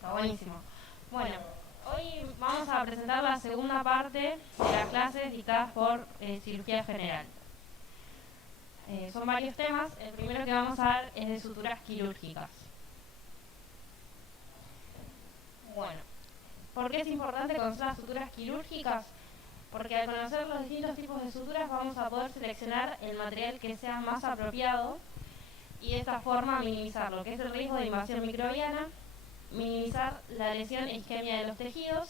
Está buenísimo. Bueno, hoy vamos a presentar la segunda parte de las clases dictadas por cirugía general. Son varios temas. El primero que vamos a ver es de suturas quirúrgicas. Bueno, ¿por qué es importante conocer las suturas quirúrgicas? Porque al conocer los distintos tipos de suturas vamos a poder seleccionar el material que sea más apropiado y de esta forma minimizar lo que es el riesgo de invasión microbiana, minimizar la lesión e isquemia de los tejidos,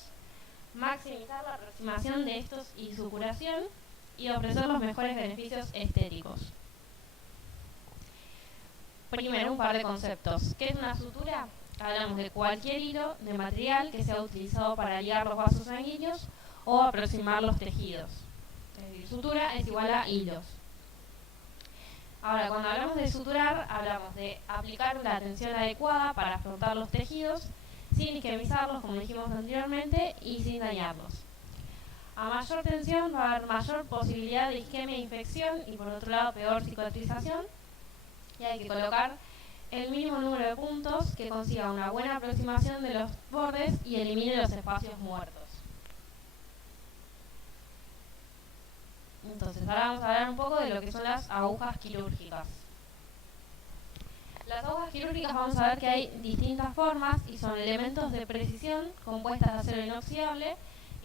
maximizar la aproximación de estos y su curación y ofrecer los mejores beneficios estéticos. Primero, un par de conceptos. ¿Qué es una sutura? Hablamos de cualquier hilo de material que sea utilizado para ligar los vasos sanguíneos o aproximar los tejidos. Es decir, sutura es igual a hilos. Ahora, cuando hablamos de suturar, hablamos de aplicar la tensión adecuada para afrontar los tejidos sin isquemizarlos, como dijimos anteriormente, y sin dañarlos. A mayor tensión va a haber mayor posibilidad de isquemia e infección y por otro lado peor cicatrización. Y hay que colocar el mínimo número de puntos que consiga una buena aproximación de los bordes y elimine los espacios muertos. Entonces, ahora vamos a hablar un poco de lo que son las agujas quirúrgicas. Las agujas quirúrgicas vamos a ver que hay distintas formas y son elementos de precisión compuestas de acero inoxidable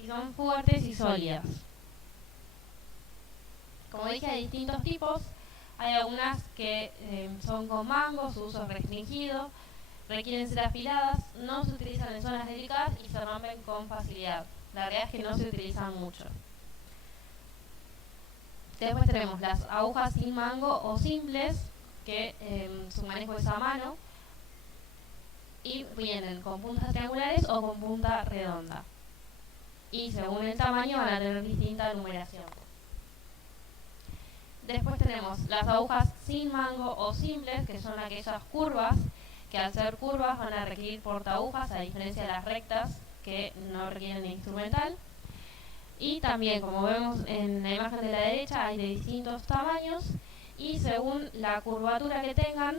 y son fuertes y sólidas. Como dije, hay distintos tipos. Hay algunas que son con mango, su uso es restringido, requieren ser afiladas, no se utilizan en zonas delicadas y se rompen con facilidad. La realidad es que no se utilizan mucho. Después tenemos las agujas sin mango o simples, que su manejo es a mano y vienen con puntas triangulares o con punta redonda. Y según el tamaño van a tener distinta numeración. Después tenemos las agujas sin mango o simples, que son aquellas curvas, que al ser curvas van a requerir portaagujas, a diferencia de las rectas, que no requieren instrumental. Y también, como vemos en la imagen de la derecha, hay de distintos tamaños y según la curvatura que tengan,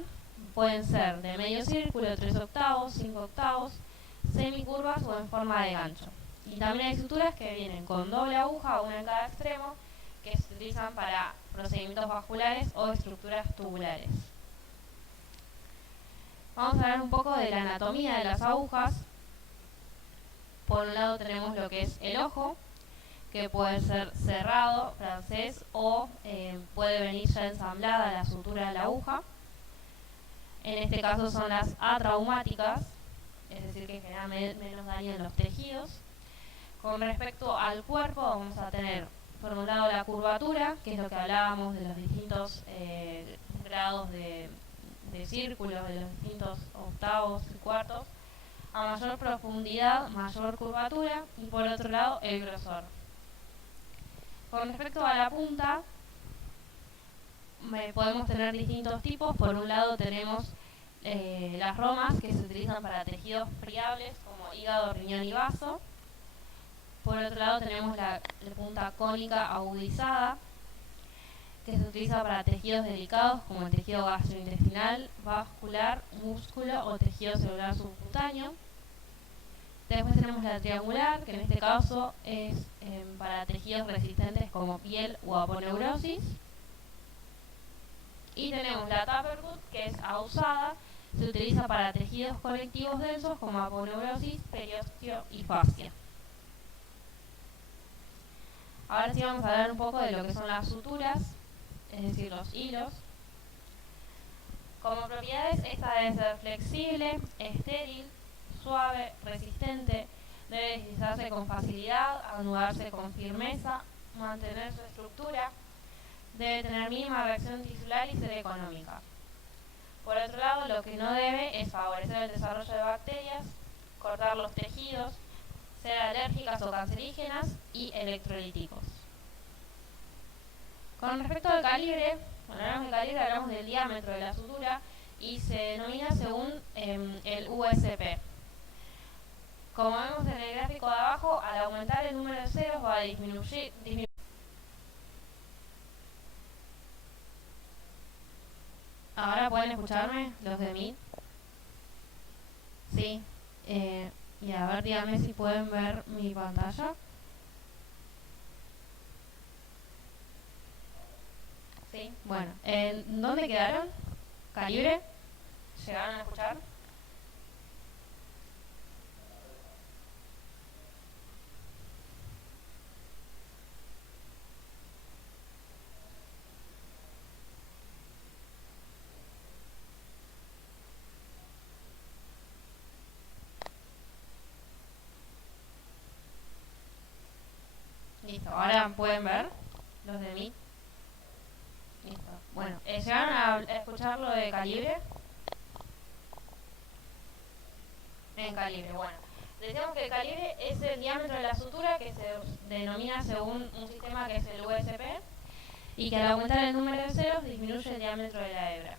pueden ser de medio círculo, 3 octavos, 5 octavos, semicurvas o en forma de gancho. Y también hay suturas que vienen con doble aguja, una en cada extremo, que se utilizan para procedimientos vasculares o estructuras tubulares. Vamos a hablar un poco de la anatomía de las agujas. Por un lado tenemos lo que es el ojo, que puede ser cerrado, francés, o puede venir ya ensamblada la sutura de la aguja. En este caso son las atraumáticas, es decir, que generan menos daño en los tejidos. Con respecto al cuerpo, vamos a tener por un lado la curvatura, que es lo que hablábamos de los distintos grados de círculos, de los distintos octavos y cuartos. A mayor profundidad, mayor curvatura, y por otro lado el grosor. Con respecto a la punta, podemos tener distintos tipos. Por un lado tenemos las romas, que se utilizan para tejidos friables como hígado, riñón y vaso. Por otro lado tenemos la punta cónica agudizada, que se utiliza para tejidos delicados como el tejido gastrointestinal, vascular, músculo o tejido celular subcutáneo. Después tenemos la triangular, que en este caso es para tejidos resistentes como piel o aponeurosis. Y tenemos la tapercut, que es adusada, se utiliza para tejidos conectivos densos como aponeurosis, periósteo y fascia. Ahora sí vamos a hablar un poco de lo que son las suturas, es decir, los hilos. Como propiedades, esta debe ser flexible, estéril, suave, resistente, debe deslizarse con facilidad, anudarse con firmeza, mantener su estructura, debe tener mínima reacción tisular y ser económica. Por otro lado, lo que no debe es favorecer el desarrollo de bacterias, cortar los tejidos, ser alérgicas o cancerígenas y electrolíticos. Con respecto al calibre, cuando hablamos de calibre hablamos del diámetro de la sutura y se denomina según el USP. Como vemos en el gráfico de abajo, al aumentar el número de ceros va a disminuir. Ahora pueden escucharme los de mí. Sí. Y a ver, díganme si pueden ver mi pantalla. Sí, bueno, ¿en dónde quedaron? ¿Calibre? ¿Llegaron a escuchar? Listo, ahora pueden ver los de mí. Listo. Bueno, ¿llegaron a escuchar lo de calibre? En calibre, bueno. Decíamos que el calibre es el diámetro de la sutura que se denomina según un sistema que es el USP y que al aumentar el número de ceros disminuye el diámetro de la hebra.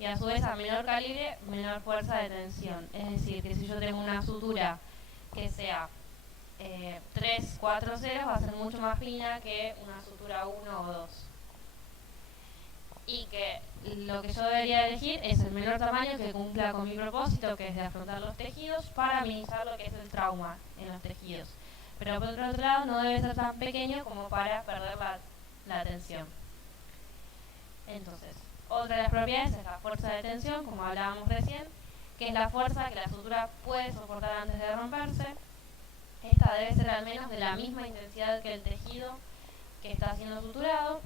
Y a su vez a menor calibre, menor fuerza de tensión. Es decir, que si yo tengo una sutura que sea 3, 4 ceros, va a ser mucho más fina que una sutura 1 o 2. Y que lo que yo debería elegir es el menor tamaño que cumpla con mi propósito, que es de afrontar los tejidos, para minimizar lo que es el trauma en los tejidos. Pero por otro lado, no debe ser tan pequeño como para perder la tensión. Entonces, otra de las propiedades es la fuerza de tensión, como hablábamos recién, que es la fuerza que la sutura puede soportar antes de romperse. Esta debe ser al menos de la misma intensidad que el tejido que está siendo suturado.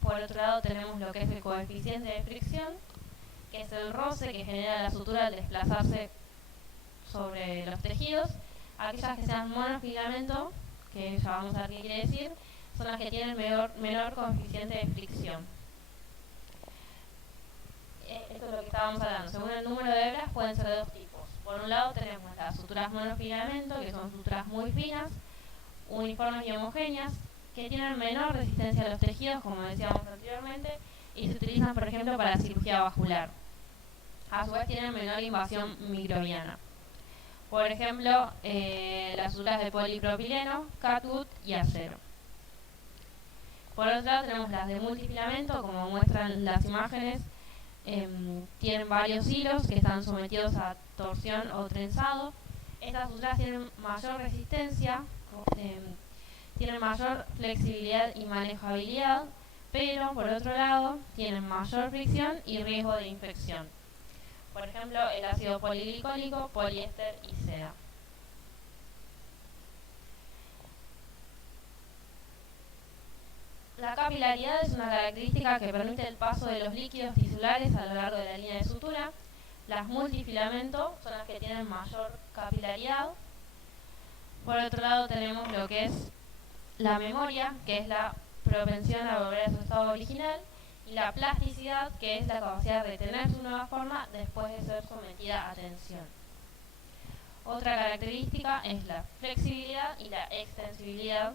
Por otro lado tenemos lo que es el coeficiente de fricción, que es el roce que genera la sutura al desplazarse sobre los tejidos. Aquellas que sean monofilamento, que ya vamos a ver qué quiere decir, son las que tienen menor coeficiente de fricción. Esto es lo que estábamos hablando. Según el número de hebras pueden ser de dos tipos. Por un lado tenemos las suturas monofilamento, que son suturas muy finas, uniformes y homogéneas, que tienen menor resistencia a los tejidos, como decíamos anteriormente, y se utilizan, por ejemplo, para cirugía vascular. A su vez tienen menor invasión microbiana. Por ejemplo, las suturas de polipropileno, catgut y acero. Por otro lado tenemos las de multifilamento, como muestran las imágenes, tienen varios hilos que están sometidos a torsión o trenzado. Estas suturas tienen mayor resistencia, tienen mayor flexibilidad y manejabilidad, pero por otro lado tienen mayor fricción y riesgo de infección. Por ejemplo, el ácido poliglicólico, poliéster y seda. La capilaridad es una característica que permite el paso de los líquidos tisulares a lo largo de la línea de sutura. Las multifilamento son las que tienen mayor capilaridad. Por otro lado tenemos lo que es la memoria, que es la propensión a volver a su estado original, y la plasticidad, que es la capacidad de retener su nueva forma después de ser sometida a tensión. Otra característica es la flexibilidad y la extensibilidad.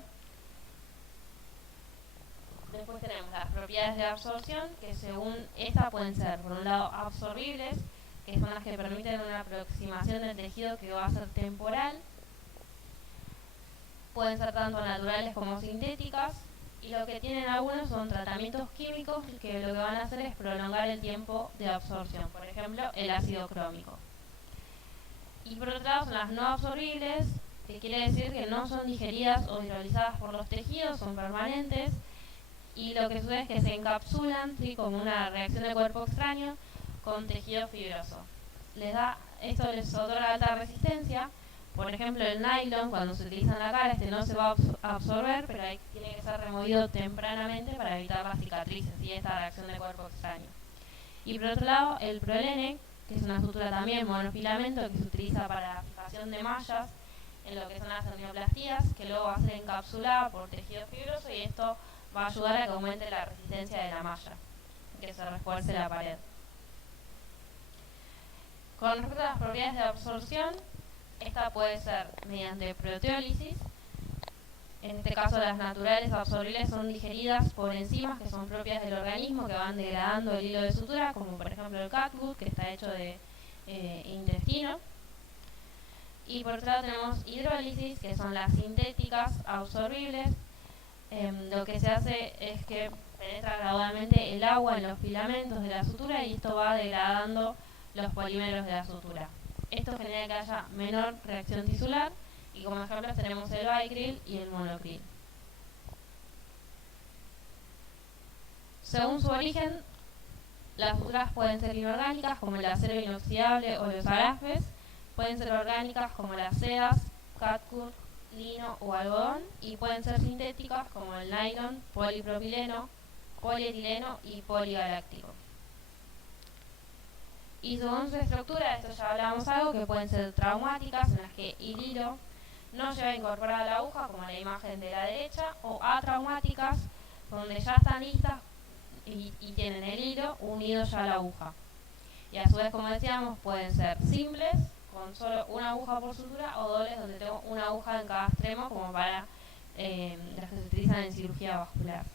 Después tenemos las propiedades de absorción, que según esta pueden ser, por un lado, absorbibles, que son las que permiten una aproximación del tejido que va a ser temporal. Pueden ser tanto naturales como sintéticas, y lo que tienen algunos son tratamientos químicos que lo que van a hacer es prolongar el tiempo de absorción, por ejemplo el ácido crómico. Y por otro lado son las no absorbibles, que quiere decir que no son digeridas o hidrolizadas por los tejidos, son permanentes, y lo que sucede es que se encapsulan, ¿sí?, como una reacción de cuerpo extraño con tejido fibroso. Esto les otorga alta resistencia. Por ejemplo, el nylon, cuando se utiliza en la cara, no se va a absorber, pero tiene que ser removido tempranamente para evitar las cicatrices y esta reacción de cuerpo extraño. Y por otro lado, el prolene, que es una sutura también monofilamento que se utiliza para la fijación de mallas en lo que son las hernioplastías, que luego va a ser encapsulada por tejido fibroso, y esto va a ayudar a que aumente la resistencia de la malla, que se refuerce la pared. Con respecto a las propiedades de absorción, esta puede ser mediante proteólisis. En este caso las naturales absorbibles son digeridas por enzimas que son propias del organismo, que van degradando el hilo de sutura, como por ejemplo el catgut, que está hecho de intestino. Y por otro lado tenemos hidrólisis, que son las sintéticas absorbibles. Lo que se hace es que penetra gradualmente el agua en los filamentos de la sutura y esto va degradando los polímeros de la sutura. Esto genera que haya menor reacción tisular y como ejemplos tenemos el Vicryl y el Monocril. Según su origen, las suturas pueden ser inorgánicas como el acero inoxidable o los arafes, pueden ser orgánicas como las sedas, catgut, lino o algodón, y pueden ser sintéticas como el nylon, polipropileno, polietileno y poligaláctico. Y según su estructura, de esto ya hablábamos algo, que pueden ser traumáticas, en las que el hilo no lleva incorporada la aguja, como la imagen de la derecha, o atraumáticas, donde ya están listas y tienen el hilo unido ya a la aguja. Y a su vez, como decíamos, pueden ser simples, con solo una aguja por sutura, o dobles, donde tengo una aguja en cada extremo, como para las que se utilizan en cirugía vascular.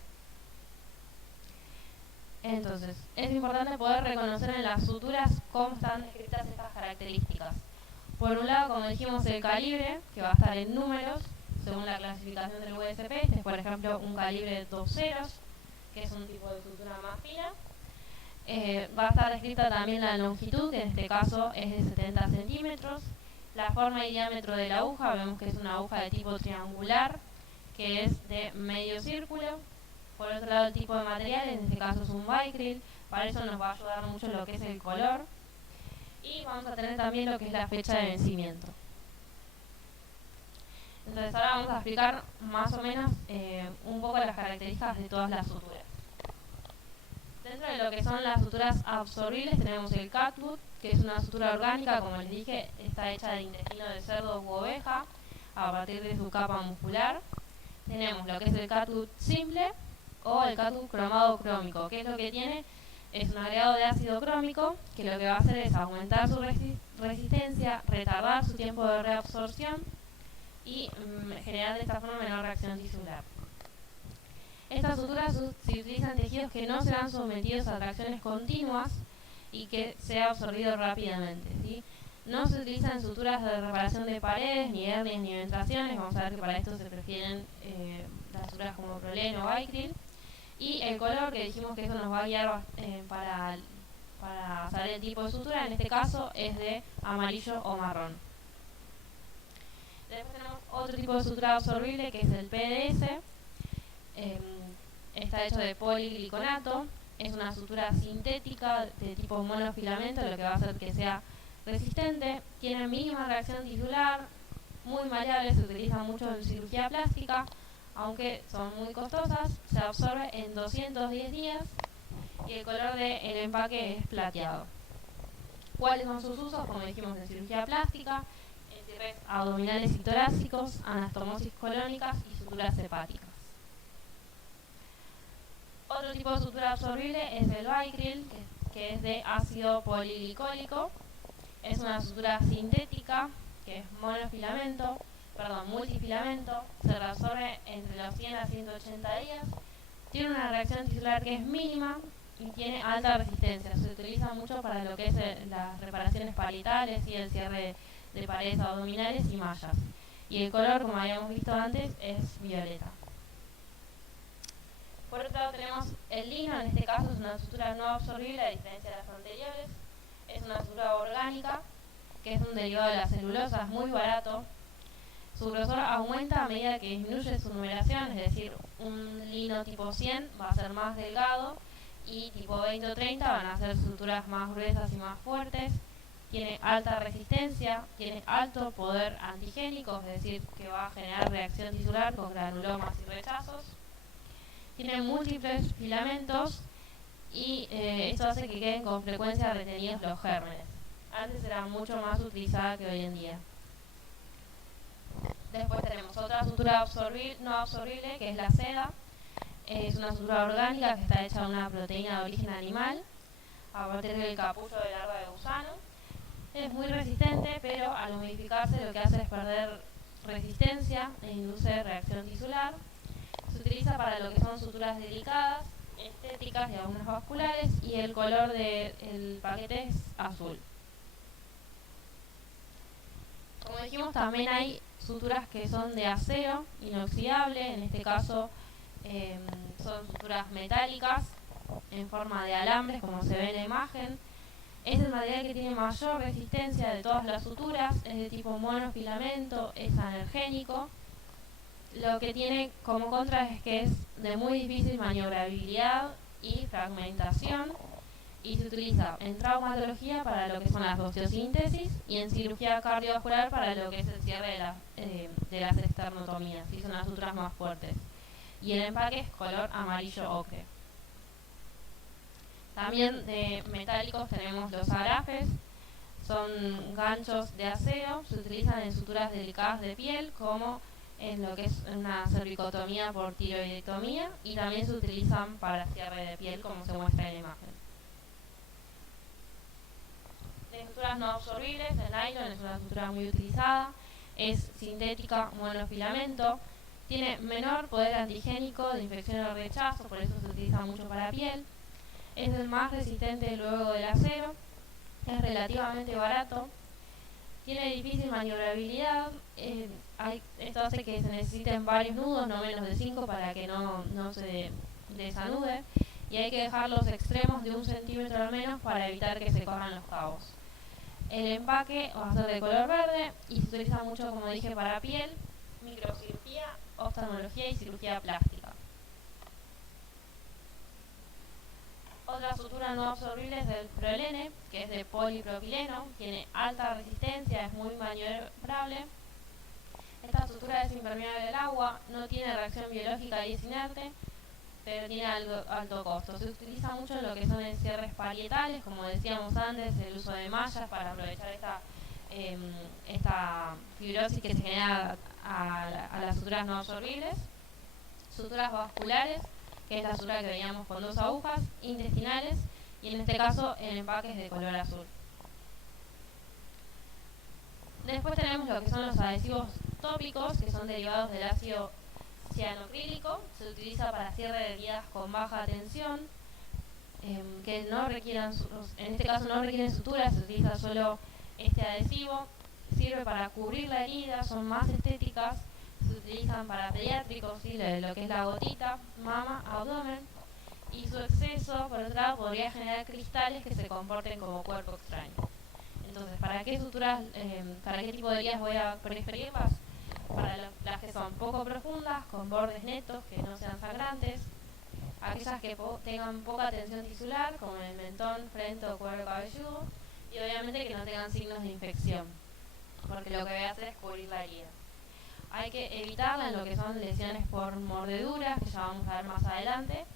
Entonces, es importante poder reconocer en las suturas cómo están descritas estas características. Por un lado, como dijimos, el calibre, que va a estar en números, según la clasificación del USP. Este es, por ejemplo, un calibre de 2 ceros, que es un tipo de sutura más fina. Va a estar descrita también la longitud, que en este caso es de 70 centímetros. La forma y diámetro de la aguja, vemos que es una aguja de tipo triangular, que es de medio círculo. Por otro lado, el tipo de material, en este caso es un Vicryl, para eso nos va a ayudar mucho lo que es el color. Y vamos a tener también lo que es la fecha de vencimiento. Entonces ahora vamos a explicar más o menos un poco las características de todas las suturas. Dentro de lo que son las suturas absorbibles tenemos el catgut, que es una sutura orgánica, como les dije, está hecha de intestino de cerdo u oveja a partir de su capa muscular. Tenemos lo que es el catgut simple o el catgut cromado crómico, que es lo que tiene, es un agregado de ácido crómico, que lo que va a hacer es aumentar su resistencia, retardar su tiempo de reabsorción y generar de esta forma menor reacción tisular. Estas suturas se utilizan en tejidos que no serán sometidos a tracciones continuas y que sea absorbido rápidamente, ¿sí? No se utilizan suturas de reparación de paredes, ni hernias, ni ventraciones. Vamos a ver que para esto se prefieren las suturas como Prolene o Vicryl. Y el color, que dijimos que eso nos va a guiar para saber el tipo de sutura, en este caso es de amarillo o marrón. Después tenemos otro tipo de sutura absorbible, que es el PDS. Está hecho de poligliconato, es una sutura sintética de tipo monofilamento, lo que va a hacer que sea resistente, tiene mínima reacción tisular, muy maleable, se utiliza mucho en cirugía plástica, aunque son muy costosas, se absorbe en 210 días y el color del empaque es plateado. ¿Cuáles son sus usos? Como dijimos, en cirugía plástica, en cierres abdominales y torácicos, anastomosis colónicas y suturas hepáticas. Otro tipo de sutura absorbible es el Vicryl, que es de ácido poliglicólico. Es una sutura sintética, que es multifilamento, se reabsorbe entre los 100 a 180 días. Tiene una reacción tisular que es mínima y tiene alta resistencia. Se utiliza mucho para lo que es las reparaciones parietales y el cierre de paredes abdominales y mallas. Y el color, como habíamos visto antes, es violeta. Por otro lado tenemos el lino, en este caso es una sutura no absorbible a diferencia de las anteriores. Es una sutura orgánica, que es un derivado de la celulosa, es muy barato. Su grosor aumenta a medida que disminuye su numeración, es decir, un lino tipo 100 va a ser más delgado y tipo 20 o 30 van a ser suturas más gruesas y más fuertes. Tiene alta resistencia, tiene alto poder antigénico, es decir, que va a generar reacción tisular con granulomas y rechazos. Tiene múltiples filamentos y esto hace que queden con frecuencia retenidos los gérmenes. Antes era mucho más utilizada que hoy en día. Después tenemos otra sutura no absorbible, que es la seda. Es una sutura orgánica que está hecha de una proteína de origen animal a partir del capullo de larva de gusano. Es muy resistente, pero al humidificarse lo que hace es perder resistencia e induce reacción tisular. Se utiliza para lo que son suturas delicadas, estéticas y algunas vasculares, y el color del paquete es azul. Como dijimos, también hay suturas que son de acero inoxidable, en este caso son suturas metálicas en forma de alambres, como se ve en la imagen. Es el material que tiene mayor resistencia de todas las suturas, es de tipo monofilamento, es anergénico. Lo que tiene como contra es que es de muy difícil maniobrabilidad y fragmentación, y se utiliza en traumatología para lo que son las osteosíntesis y en cirugía cardiovascular para lo que es el cierre de las esternotomías, y son las suturas más fuertes. Y el empaque es color amarillo ocre. También de metálicos tenemos los agrafes, son ganchos de acero, se utilizan en suturas delicadas de piel como en lo que es una cervicotomía por tiroidectomía, y también se utilizan para cierre de piel como se muestra en la imagen. De suturas no absorbibles, el nylon es una sutura muy utilizada, es sintética, monofilamento, tiene menor poder antigénico de infección o rechazo, por eso se utiliza mucho para piel. Es el más resistente luego del acero, es relativamente barato, tiene difícil maniobrabilidad, esto hace que se necesiten varios nudos, no menos de 5, para que no se desanude, y hay que dejar los extremos de 1 centímetro al menos para evitar que se cojan los cabos. El empaque va a ser de color verde y se utiliza mucho, como dije, para piel, microcirugía, oftalmología y cirugía plástica. Otra sutura no absorbible es el prolene, que es de polipropileno, tiene alta resistencia, es muy maniobrable. Esta sutura es impermeable al agua, no tiene reacción biológica y es inerte, pero tiene alto costo. Se utiliza mucho en lo que son cierres parietales, como decíamos antes, el uso de mallas para aprovechar esta fibrosis que se genera a las suturas no absorbibles. Suturas vasculares, que es la sutura que veíamos con 2 agujas, intestinales, y en este caso el empaque es de color azul. Después tenemos lo que son los adhesivos tópicos, que son derivados del ácido cianocrílico. Se utiliza para cierre de heridas con baja tensión, que no requieran, en este caso no requieren suturas, se utiliza solo este adhesivo. Sirve para cubrir la herida, son más estéticas, se utilizan para pediátricos, ¿sí? Lo que es la gotita, mama, abdomen, y su exceso, por otro lado, podría generar cristales que se comporten como cuerpo extraño. Entonces, ¿para qué suturas, para qué tipo de heridas voy a preferirlas? Para las que son poco profundas, con bordes netos, que no sean sangrantes, aquellas que tengan poca tensión tisular, como en el mentón, frente o cuero cabelludo, y obviamente que no tengan signos de infección, porque lo que voy a hacer es cubrir la herida. Hay que evitarla en lo que son lesiones por mordeduras, que ya vamos a ver más adelante,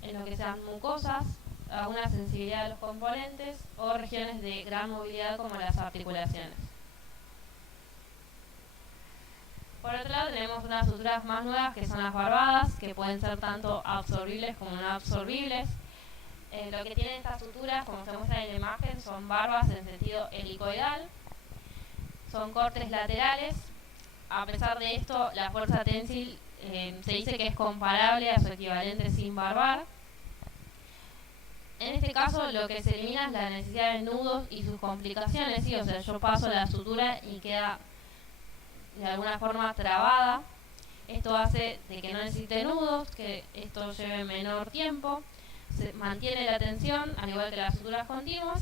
en lo que sean mucosas, alguna sensibilidad a los componentes o regiones de gran movilidad como las articulaciones. Por otro lado tenemos unas suturas más nuevas que son las barbadas, que pueden ser tanto absorbibles como no absorbibles. Lo que tienen estas suturas, como se muestra en la imagen, son barbas en sentido helicoidal, son cortes laterales. A pesar de esto, la fuerza tensil se dice que es comparable a su equivalente sin barbar. En este caso, lo que se elimina es la necesidad de nudos y sus complicaciones, ¿sí? O sea, yo paso la sutura y queda de alguna forma trabada. Esto hace de que no necesite nudos, que esto lleve menor tiempo, se mantiene la tensión, al igual que las suturas continuas.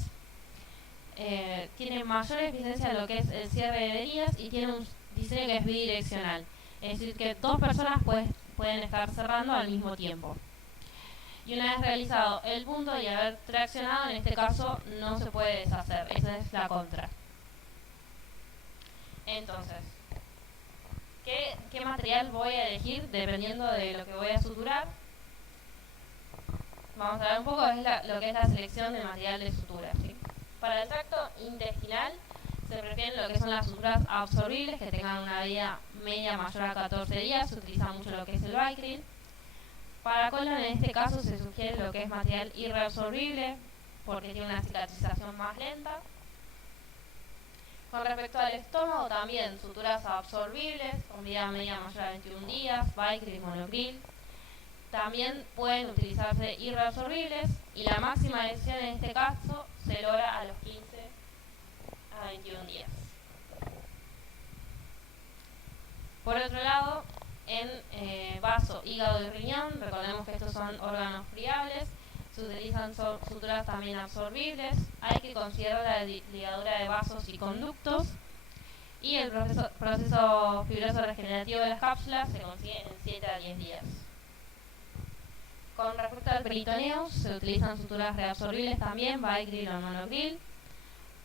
Tiene mayor eficiencia en lo que es el cierre de heridas y tiene un diseño que es bidireccional, es decir, que 2 personas pueden estar cerrando al mismo tiempo. Y una vez realizado el punto y haber traccionado, en este caso no se puede deshacer, esa es la contra. Entonces, ¿qué material voy a elegir dependiendo de lo que voy a suturar? Vamos a ver un poco lo que es la selección de material de sutura, ¿sí? Para el tracto intestinal se prefieren lo que son las suturas absorbibles, que tengan una vida media mayor a 14 días, se utiliza mucho lo que es el Vicryl. Para colon, en este caso, se sugiere lo que es material irreabsorbible, porque tiene una cicatrización más lenta. Con respecto al estómago, también suturas absorbibles, con vida media mayor a 21 días, Vicryl y Monocril. También pueden utilizarse irreabsorbibles, y la máxima adhesión en este caso se logra a los 15 a 21 días. Por otro lado, en vaso, hígado y riñón, recordemos que estos son órganos friables, Se utilizan suturas también absorbibles. Hay que considerar la ligadura de vasos y conductos. Y el proceso fibroso regenerativo de las cápsulas se consigue en 7 a 10 días. Con respecto al peritoneo, se utilizan suturas reabsorbibles también, Vicryl o monocryl.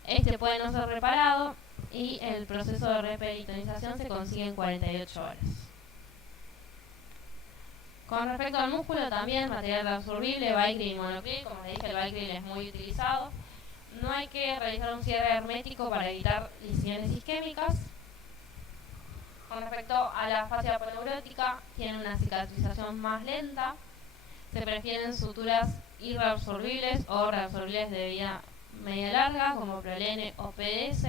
Este puede no ser reparado y el proceso de reperitonización se consigue en 48 horas. Con respecto al músculo también, material reabsorbible, Vicryl y monocryl. Como les dije, el Vicryl es muy utilizado. No hay que realizar un cierre hermético para evitar lesiones isquémicas. Con respecto a la fascia poneurótica, tiene una cicatrización más lenta. Se prefieren suturas irreabsorbibles o reabsorbibles de vida media larga, como Prolene o PDS,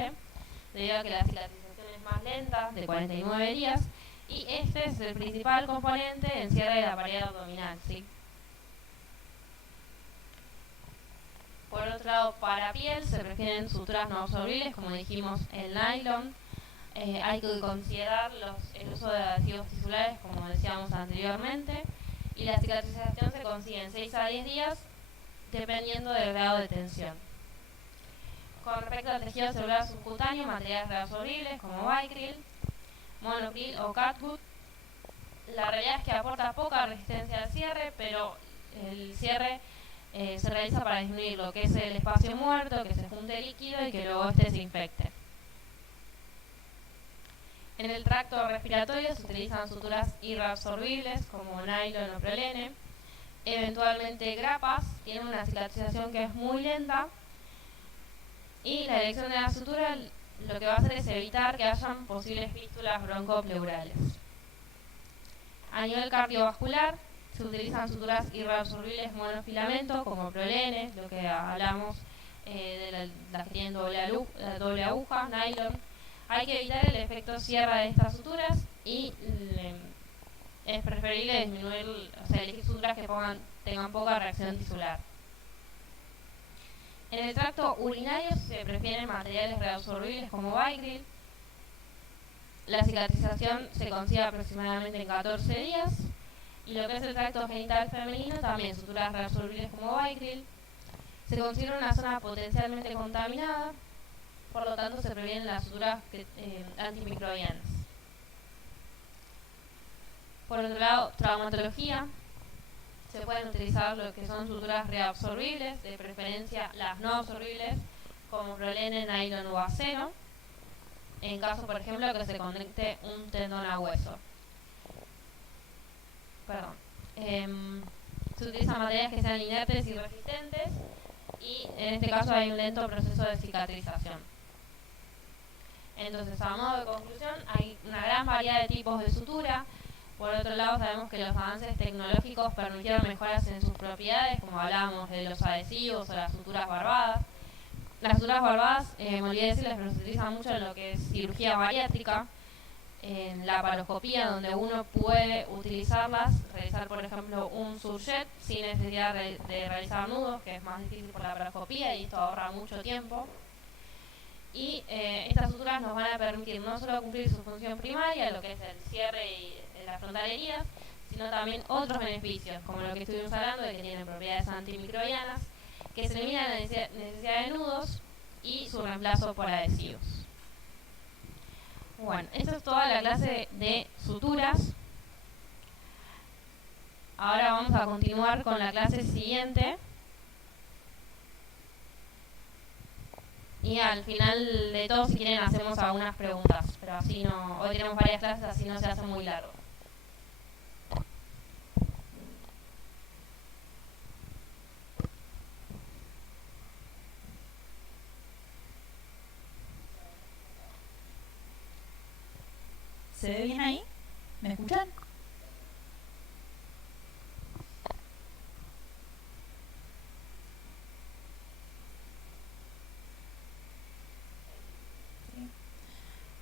debido a que la cicatrización es más lenta, de 49 días, y este es el principal componente en cierre de la pared abdominal, ¿sí? Por otro lado, para piel se prefieren suturas no absorbibles, como dijimos, el nylon. Hay que considerar el uso de adhesivos tisulares, como decíamos anteriormente, y la cicatrización se consigue en 6 a 10 días, dependiendo del grado de tensión. Con respecto al tejido celular subcutáneo, materiales reabsorbibles como Vicryl, monocryl o catgut. La realidad es que aporta poca resistencia al cierre, pero el cierre se realiza para disminuir lo que es el espacio muerto, que se junte líquido y que luego este se infecte. En el tracto respiratorio se utilizan suturas irreabsorbibles como nylon o prolene, eventualmente grapas. Tienen una cicatrización que es muy lenta y la elección de la sutura lo que va a hacer es evitar que hayan posibles fístulas broncopleurales. A nivel cardiovascular se utilizan suturas irreabsorbibles monofilamento como prolene, lo que hablamos de las que tienen doble aguja, nylon. Hay que evitar el efecto cierre de estas suturas y es preferible disminuir, elegir suturas que tengan poca reacción tisular. En el tracto urinario se prefieren materiales reabsorbibles como Vicryl. La cicatrización se consigue aproximadamente en 14 días. Y lo que es el tracto genital femenino, también suturas reabsorbibles como Vicryl. Se considera una zona potencialmente contaminada, por lo tanto se previenen las suturas antimicrobianas. Por otro lado, traumatología. Se pueden utilizar lo que son suturas reabsorbibles, de preferencia las no absorbibles, como prolene, nylon o acero, en caso, por ejemplo, que se conecte un tendón a hueso. Se utilizan materiales que sean inertes y resistentes, y en este caso hay un lento proceso de cicatrización. Entonces, a modo de conclusión, hay una gran variedad de tipos de sutura. Por otro lado, sabemos que los avances tecnológicos permitieron mejoras en sus propiedades, como hablábamos de los adhesivos o las suturas barbadas. Las suturas barbadas, me olvidé decirles, pero se utilizan mucho en lo que es cirugía bariátrica, en la laparoscopía, donde uno puede utilizarlas, realizar, por ejemplo, un surjet sin necesidad de realizar nudos, que es más difícil por la laparoscopía y esto ahorra mucho tiempo. Y estas suturas nos van a permitir no solo cumplir su función primaria, lo que es el cierre y las frontalherías, sino también otros beneficios, como lo que estuvimos hablando de que tienen propiedades antimicrobianas, que se elimina la necesidad de nudos y su reemplazo por adhesivos. Bueno, esta es toda la clase de suturas. Ahora vamos a continuar con la clase siguiente. Y al final de todo, si quieren, hacemos algunas preguntas. Pero así no, hoy tenemos varias clases, así no se hace muy largo. ¿Se ve bien ahí? ¿Me escuchan?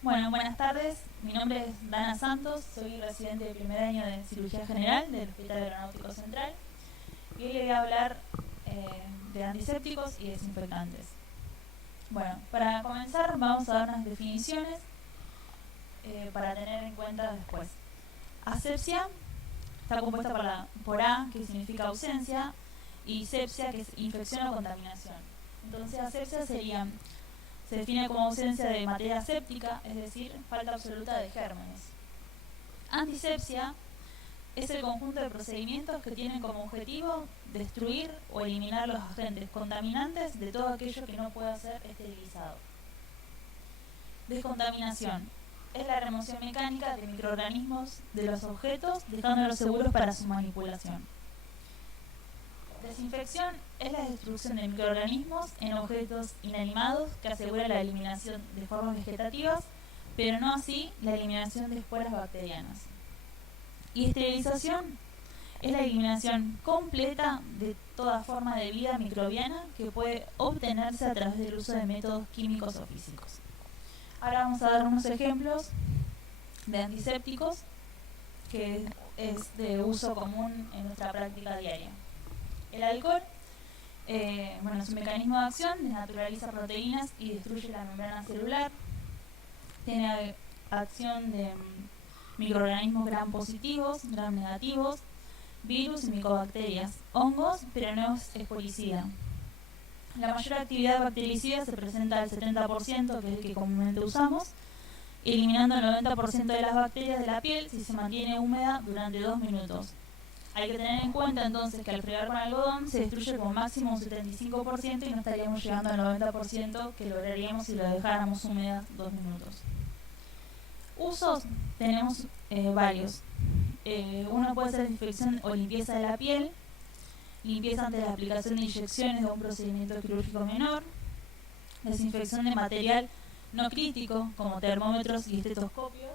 Bueno, buenas tardes. Mi nombre es Dana Santos, soy residente de primer año de Cirugía General del Hospital Aeronáutico Central y hoy les voy a hablar de antisépticos y desinfectantes. Bueno, para comenzar vamos a dar unas definiciones para tener en cuenta después. Asepsia está compuesta por A, que significa ausencia, y sepsia, que es infección o contaminación. Entonces, asepsia se define como ausencia de materia séptica, es decir, falta absoluta de gérmenes. Antisepsia es el conjunto de procedimientos que tienen como objetivo destruir o eliminar los agentes contaminantes de todo aquello que no pueda ser esterilizado. Descontaminación es la remoción mecánica de microorganismos de los objetos, dejándolos seguros para su manipulación. Desinfección es la destrucción de microorganismos en objetos inanimados que asegura la eliminación de formas vegetativas, pero no así la eliminación de esporas bacterianas. Y esterilización es la eliminación completa de toda forma de vida microbiana que puede obtenerse a través del uso de métodos químicos o físicos. Ahora vamos a dar unos ejemplos de antisépticos que es de uso común en nuestra práctica diaria. El alcohol, su mecanismo de acción desnaturaliza proteínas y destruye la membrana celular. Tiene acción de microorganismos gram positivos, gram negativos, virus y micobacterias, hongos, pero no es expolicida. La mayor actividad bactericida se presenta al 70%, que es el que comúnmente usamos, eliminando el 90% de las bacterias de la piel si se mantiene húmeda durante 2 minutos. Hay que tener en cuenta entonces que al fregar con algodón se destruye como máximo un 75% y no estaríamos llegando al 90% que lograríamos si lo dejáramos húmeda 2 minutos. Usos tenemos varios. Uno puede ser desinfección o limpieza de la piel, limpieza ante la aplicación de inyecciones de un procedimiento quirúrgico menor, desinfección de material no crítico como termómetros y estetoscopios.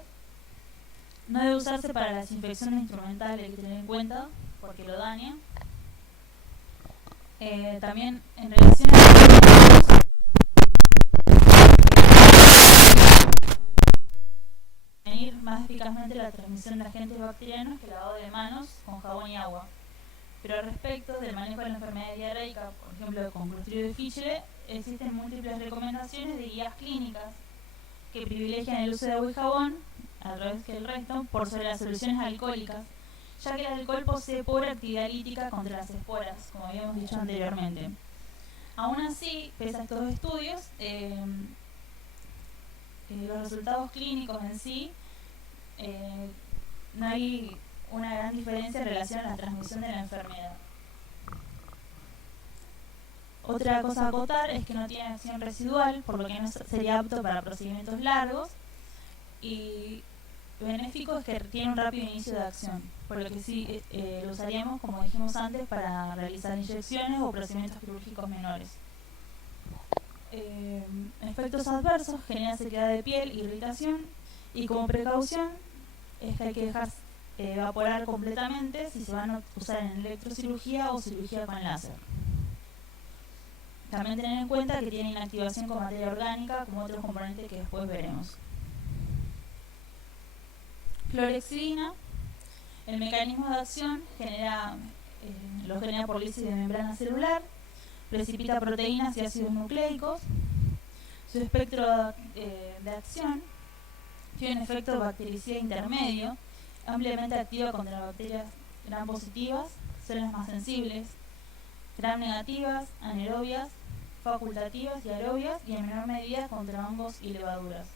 No debe usarse para la desinfección instrumental, hay que tener en cuenta porque lo daña. También en relación a prevenir más eficazmente la transmisión de agentes bacterianos que el lavado de manos con jabón y agua. Pero respecto del manejo de la enfermedad diarreica, por ejemplo con Clostridio difficile, existen múltiples recomendaciones de guías clínicas que privilegian el uso de agua y jabón a través que el resto por sobre las soluciones alcohólicas, ya que el alcohol posee pobre actividad lítica contra las esporas, como habíamos dicho anteriormente. Aún así, pese a estos estudios, los resultados clínicos en sí, no hay una gran diferencia en relación a la transmisión de la enfermedad. Otra cosa a acotar es que no tiene acción residual, por lo que no sería apto para procedimientos largos, y benéfico es que tiene un rápido inicio de acción, por lo que sí lo usaríamos, como dijimos antes, para realizar inyecciones o procedimientos quirúrgicos menores. Efectos adversos: genera sequedad de piel, irritación, y como precaución es que hay que dejar evaporar completamente si se van a usar en electrocirugía o cirugía con láser. También tener en cuenta que tiene inactivación con materia orgánica, como otros componentes que después veremos. Clorhexidina, el mecanismo de acción lo genera por lisis de membrana celular, precipita proteínas y ácidos nucleicos. Su espectro de acción tiene un efecto bactericida intermedio, ampliamente activa contra bacterias gram positivas, células más sensibles, gram negativas, anaerobias, facultativas y aerobias, y en menor medida contra hongos y levaduras.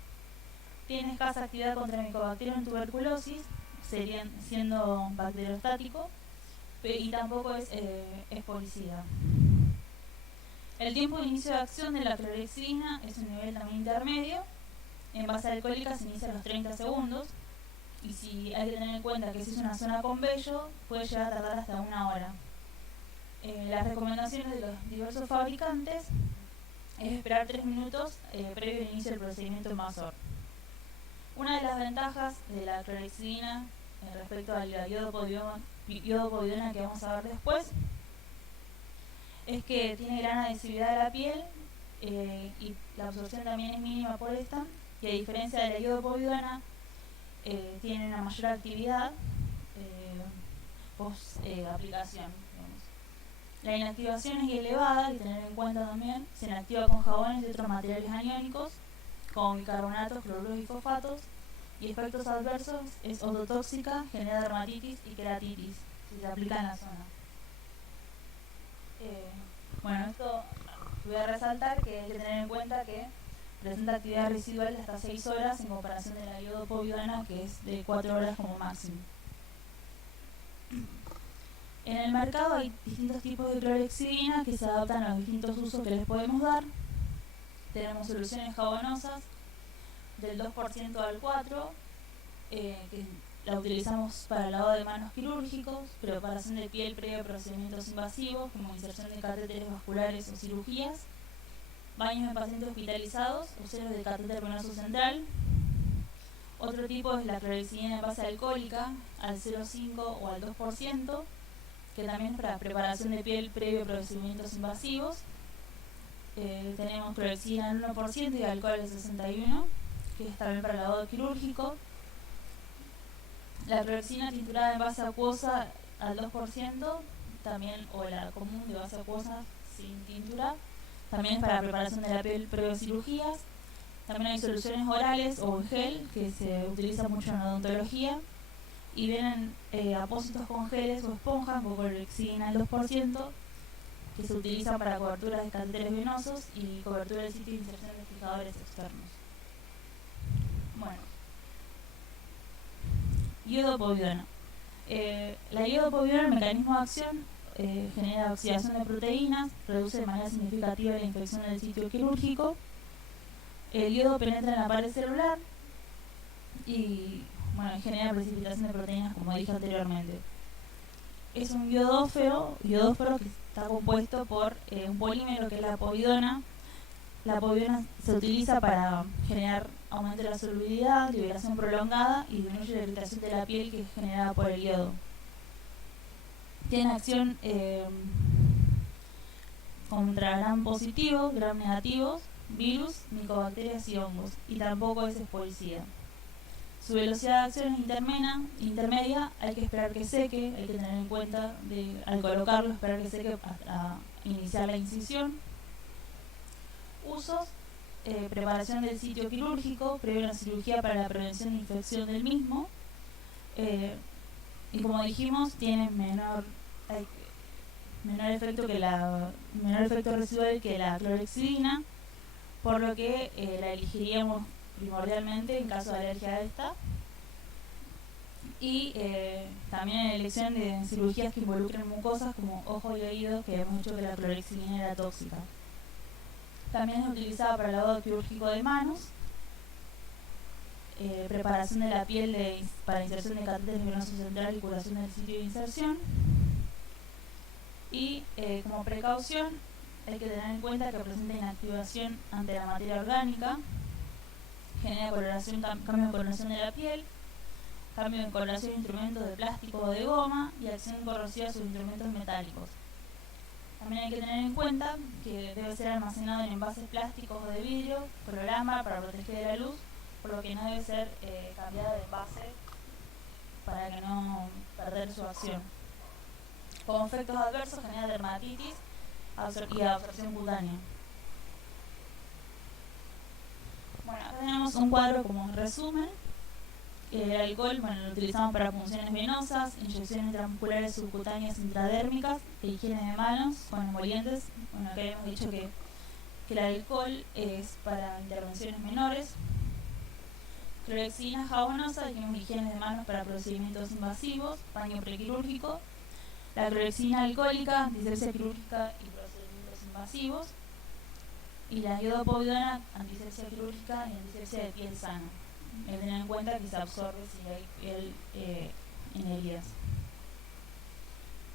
Tiene escasa actividad contra micobacterias en tuberculosis, siendo bacteriostático, y tampoco es expolicida. El tiempo de inicio de acción de la clorhexidina es un nivel también intermedio. En base alcohólica se inicia a los 30 segundos, y si hay que tener en cuenta que si es una zona con vello, puede llegar a tardar hasta 1 hora. Las recomendaciones de los diversos fabricantes es esperar 3 minutos previo al inicio del procedimiento invasor. Una de las ventajas de la clorhexidina respecto a la iodopovidona que vamos a ver después es que tiene gran adhesividad a la piel y la absorción también es mínima por esta, y a diferencia de la iodopovidona tiene una mayor actividad post aplicación. La inactivación es elevada, hay que tener en cuenta también, se inactiva con jabones y otros materiales aniónicos, como bicarbonatos, cloruros y fosfatos, y efectos adversos es ototóxica, genera dermatitis y queratitis, si se aplica en la zona. Bueno, esto voy a resaltar que hay que tener en cuenta que presenta actividad residual de hasta 6 horas en comparación de la iodopovidona, que es de 4 horas como máximo. En el mercado hay distintos tipos de clorhexidina que se adaptan a los distintos usos que les podemos dar. Tenemos soluciones jabonosas del 2% al 4%, que la utilizamos para lavado de manos quirúrgicos, preparación de piel previa a procedimientos invasivos como inserción de catéteres vasculares o cirugías, baños de pacientes hospitalizados, usuarios de catéter venoso central. Otro tipo es la clorhexidina en base alcohólica al 0,5 o al 2%, que también es para preparación de piel previo a procedimientos invasivos. Tenemos clorhexidina al 1% y alcohol al 61%, que es también para lavado quirúrgico. La clorhexidina tinturada en base acuosa al 2%, también, o la común de base acuosa sin tintura, también es para preparación de la piel previo a cirugías. También hay soluciones orales o en gel, que se utiliza mucho en odontología, y vienen apósitos con geles o esponjas con clorhexidina al 2%, que se utilizan para coberturas de catéteres venosos y cobertura del sitio de inserción de fijadores externos. Bueno, iodopovidona. La iodopovidona, el mecanismo de acción, genera oxidación de proteínas, reduce de manera significativa la infección del sitio quirúrgico. El yodo penetra en la pared celular y genera precipitación de proteínas, como dije anteriormente. Es un iodophoro que está compuesto por un polímero que es la povidona. La povidona se utiliza para generar aumento de la solubilidad, liberación prolongada y disminuye la irritación de la piel que es generada por el yodo. Tiene acción contra gram positivos, gram negativos, virus, micobacterias y hongos, y tampoco es espolicida. Su velocidad de acción es intermedia, hay que esperar que seque, hay que tener en cuenta al colocarlo, esperar que seque para iniciar la incisión. Usos: preparación del sitio quirúrgico, previo a la cirugía para la prevención de infección del mismo, y como dijimos, tiene menor efecto residual que la clorhexidina, por lo que la elegiríamos primordialmente en caso de alergia a esta, y también en elección de cirugías que involucren mucosas como ojo y oído, que hemos dicho que la clorhexidina era tóxica. También es utilizada para lavado quirúrgico de manos, preparación de la piel para inserción de catéteres venoso central y curación del sitio de inserción. Y como precaución hay que tener en cuenta que presenta inactivación ante la materia orgánica, genera cambio de coloración de la piel, cambio de coloración de instrumentos de plástico o de goma y acción corrosiva sobre instrumentos metálicos. También hay que tener en cuenta que debe ser almacenado en envases plásticos o de vidrio, colorama para proteger de la luz, por lo que no debe ser cambiada de envase para que no perder su acción. Como efectos adversos genera dermatitis y absorción cutánea. Bueno, acá tenemos un cuadro como un resumen. El alcohol, lo utilizamos para punciones venosas, inyecciones intramusculares subcutáneas intradérmicas e higiene de manos con emolientes. Acá hemos dicho que el alcohol es para intervenciones menores. Clorhexidina jabonosa, dijimos higiene de manos para procedimientos invasivos, baño prequirúrgico. La clorhexidina alcohólica, antisepsia quirúrgica y procedimientos invasivos. Y la iodopovidona, antisepsia quirúrgica y antisepsia de piel sana. Hay que tener en cuenta que se absorbe si hay piel en heridas.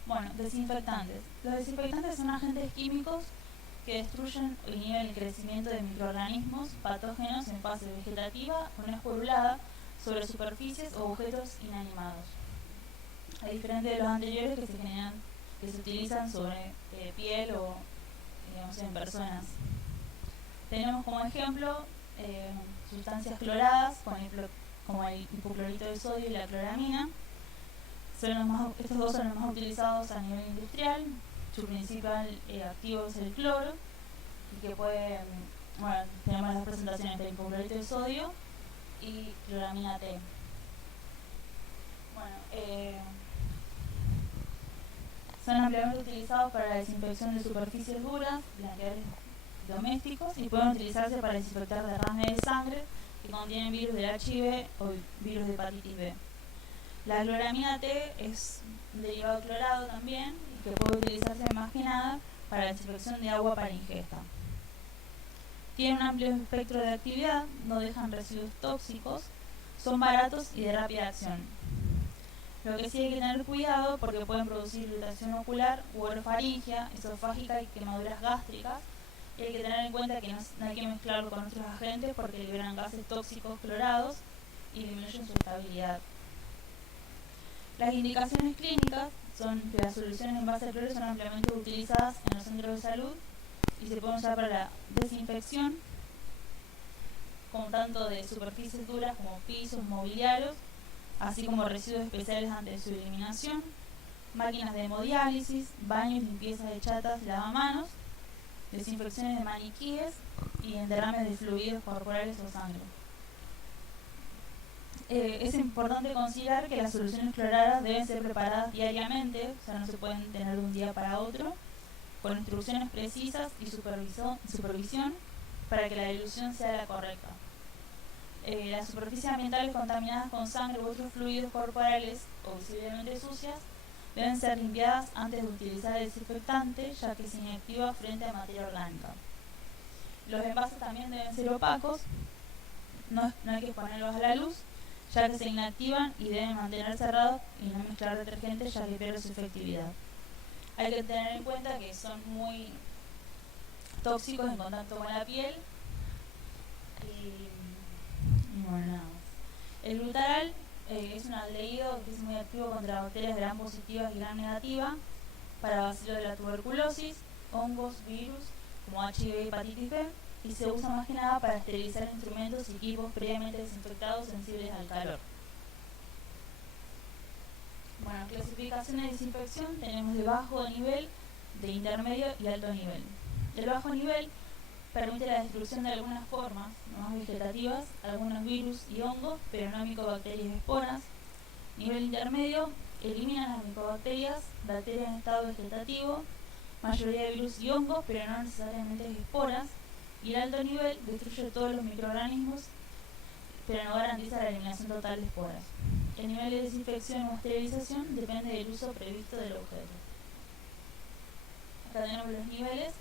Bueno, desinfectantes. Los desinfectantes son agentes químicos que destruyen o inhiben el crecimiento de microorganismos patógenos en fase vegetativa o no esporulada sobre superficies o objetos inanimados. A diferencia de los anteriores que se utilizan sobre piel o en personas. Tenemos como ejemplo sustancias cloradas, como el hipoclorito de sodio y la cloramina. Estos dos son los más utilizados a nivel industrial. Su principal activo es el cloro, y que tenemos las presentaciones del hipoclorito de sodio y cloramina T. Son ampliamente utilizados para la desinfección de superficies duras, blanqueadores domésticos y pueden utilizarse para desinfectar derrames de sangre que contienen virus del HIV o virus de hepatitis B. La cloramina T es un derivado clorado también y que puede utilizarse más que nada para la desinfección de agua para ingesta. Tienen un amplio espectro de actividad, no dejan residuos tóxicos, son baratos y de rápida acción. Lo que sí hay que tener cuidado porque pueden producir irritación ocular u orofaringia, esofágica y quemaduras gástricas. Y hay que tener en cuenta que no hay que mezclarlo con otros agentes porque liberan gases tóxicos clorados y disminuyen su estabilidad. Las indicaciones clínicas son que las soluciones en base a cloro son ampliamente utilizadas en los centros de salud y se pueden usar para la desinfección, como tanto de superficies duras como pisos, mobiliarios, así como residuos especiales antes de su eliminación, máquinas de hemodiálisis, baños, limpieza de chatas, lavamanos, desinfecciones de maniquíes y en derrames de fluidos corporales o sangre. Es importante considerar que las soluciones cloradas deben ser preparadas diariamente, o sea, no se pueden tener de un día para otro, con instrucciones precisas y supervisión para que la dilución sea la correcta. Las superficies ambientales contaminadas con sangre u otros fluidos corporales o visiblemente sucias deben ser limpiadas antes de utilizar el desinfectante, ya que es inactiva frente a materia orgánica. Los envases también deben ser opacos, no hay que exponerlos a la luz, ya que se inactivan y deben mantener cerrados y no mezclar detergentes, ya que pierde su efectividad. Hay que tener en cuenta que son muy tóxicos en contacto con la piel y bueno, nada más. El glutaral es un aldehído que es muy activo contra bacterias gram positivas y gram negativas para bacilos de la tuberculosis, hongos, virus como HIV y hepatitis B, y se usa más que nada para esterilizar instrumentos y equipos previamente desinfectados sensibles al calor. Bueno, clasificaciones de desinfección tenemos de bajo nivel, de intermedio y alto nivel. El bajo nivel permite la destrucción de algunas formas más vegetativas, algunos virus y hongos, pero no micobacterias y esporas. Nivel intermedio elimina las micobacterias, bacterias en estado vegetativo, mayoría de virus y hongos, pero no necesariamente esporas. Y el alto nivel destruye todos los microorganismos, pero no garantiza la eliminación total de esporas. El nivel de desinfección o esterilización depende del uso previsto del objeto. Acá tenemos los niveles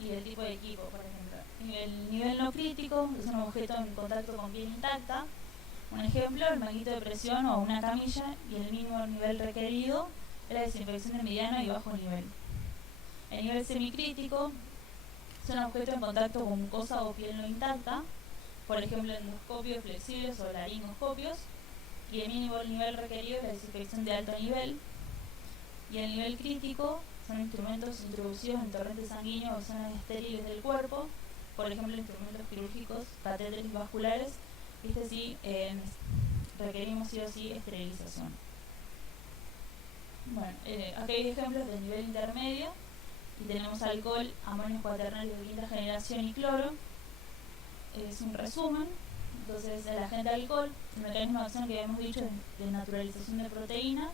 y el tipo de equipo, por ejemplo. El nivel no crítico es un objeto en contacto con piel intacta. Un ejemplo, el manguito de presión o una camilla, y el mínimo nivel requerido es la desinfección de mediano y bajo nivel. El nivel semicrítico son objetos en contacto con mucosa o piel no intacta, por ejemplo endoscopios flexibles o laringoscopios, y el mínimo nivel requerido es la desinfección de alto nivel. Y el nivel crítico son instrumentos introducidos en torrentes sanguíneos o zonas estériles del cuerpo, por ejemplo instrumentos quirúrgicos, catéteres vasculares. Sí, requerimos sí o sí esterilización. Bueno, aquí hay ejemplos del nivel intermedio y tenemos alcohol, amonio cuaternario de quinta generación y cloro. Es un resumen. Entonces el agente alcohol, el mecanismo de acción que habíamos dicho de naturalización de proteínas.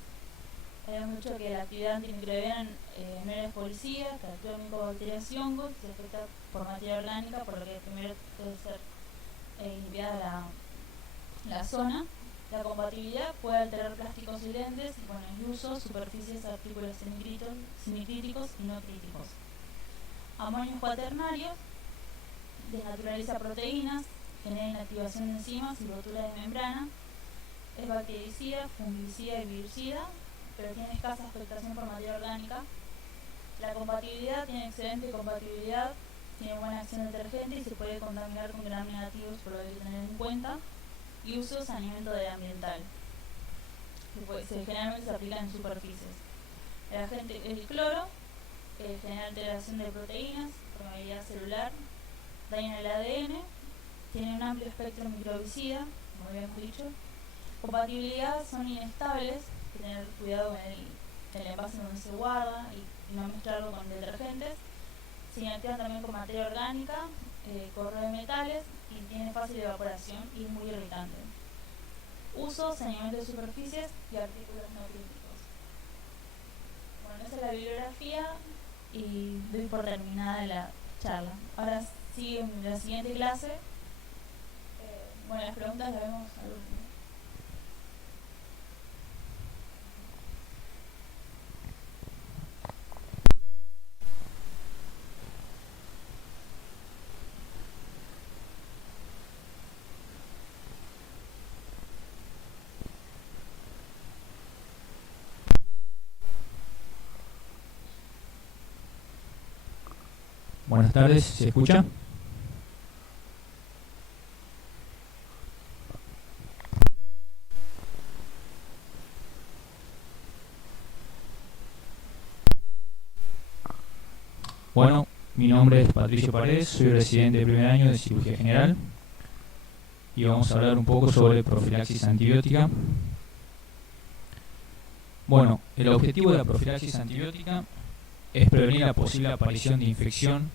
Habíamos dicho que la actividad antimicrobiana no era policía, que actúa en micobacterias y hongos, se afecta por materia orgánica, por lo que primero debe ser limpiada la zona. La compatibilidad puede alterar plásticos y lentes con el uso, superficies, artículos semicríticos y no críticos. Amonio cuaternario desnaturaliza proteínas, genera inactivación de enzimas y rotura de membrana. Es bactericida, fungicida y virucida, pero tiene escasa afectación por materia orgánica. La compatibilidad tiene excelente compatibilidad, tiene buena acción detergente y se puede contaminar con gram negativos, por lo que hay que tener en cuenta. Y uso saneamiento ambiental, que generalmente se aplica en superficies. El cloro genera alteración de proteínas, permeabilidad celular, daña el ADN, tiene un amplio espectro microbicida, como habíamos dicho. Compatibilidad son inestables, hay que tener cuidado en el envase donde se guarda y no mezclarlo con detergentes. Se inactivan también con materia orgánica, corroe metales y tiene fácil evaporación y es muy irritante. Uso, saneamiento de superficies y artículos no críticos. Bueno, esa es la bibliografía y doy por terminada la charla. Ahora sigue la siguiente clase. Bueno, las preguntas las vemos al último. Buenas tardes, ¿se escucha? Bueno, mi nombre es Patricio Paredes, soy residente de primer año de Cirugía General y vamos a hablar un poco sobre profilaxis antibiótica. Bueno, el objetivo de la profilaxis antibiótica es prevenir la posible aparición de infección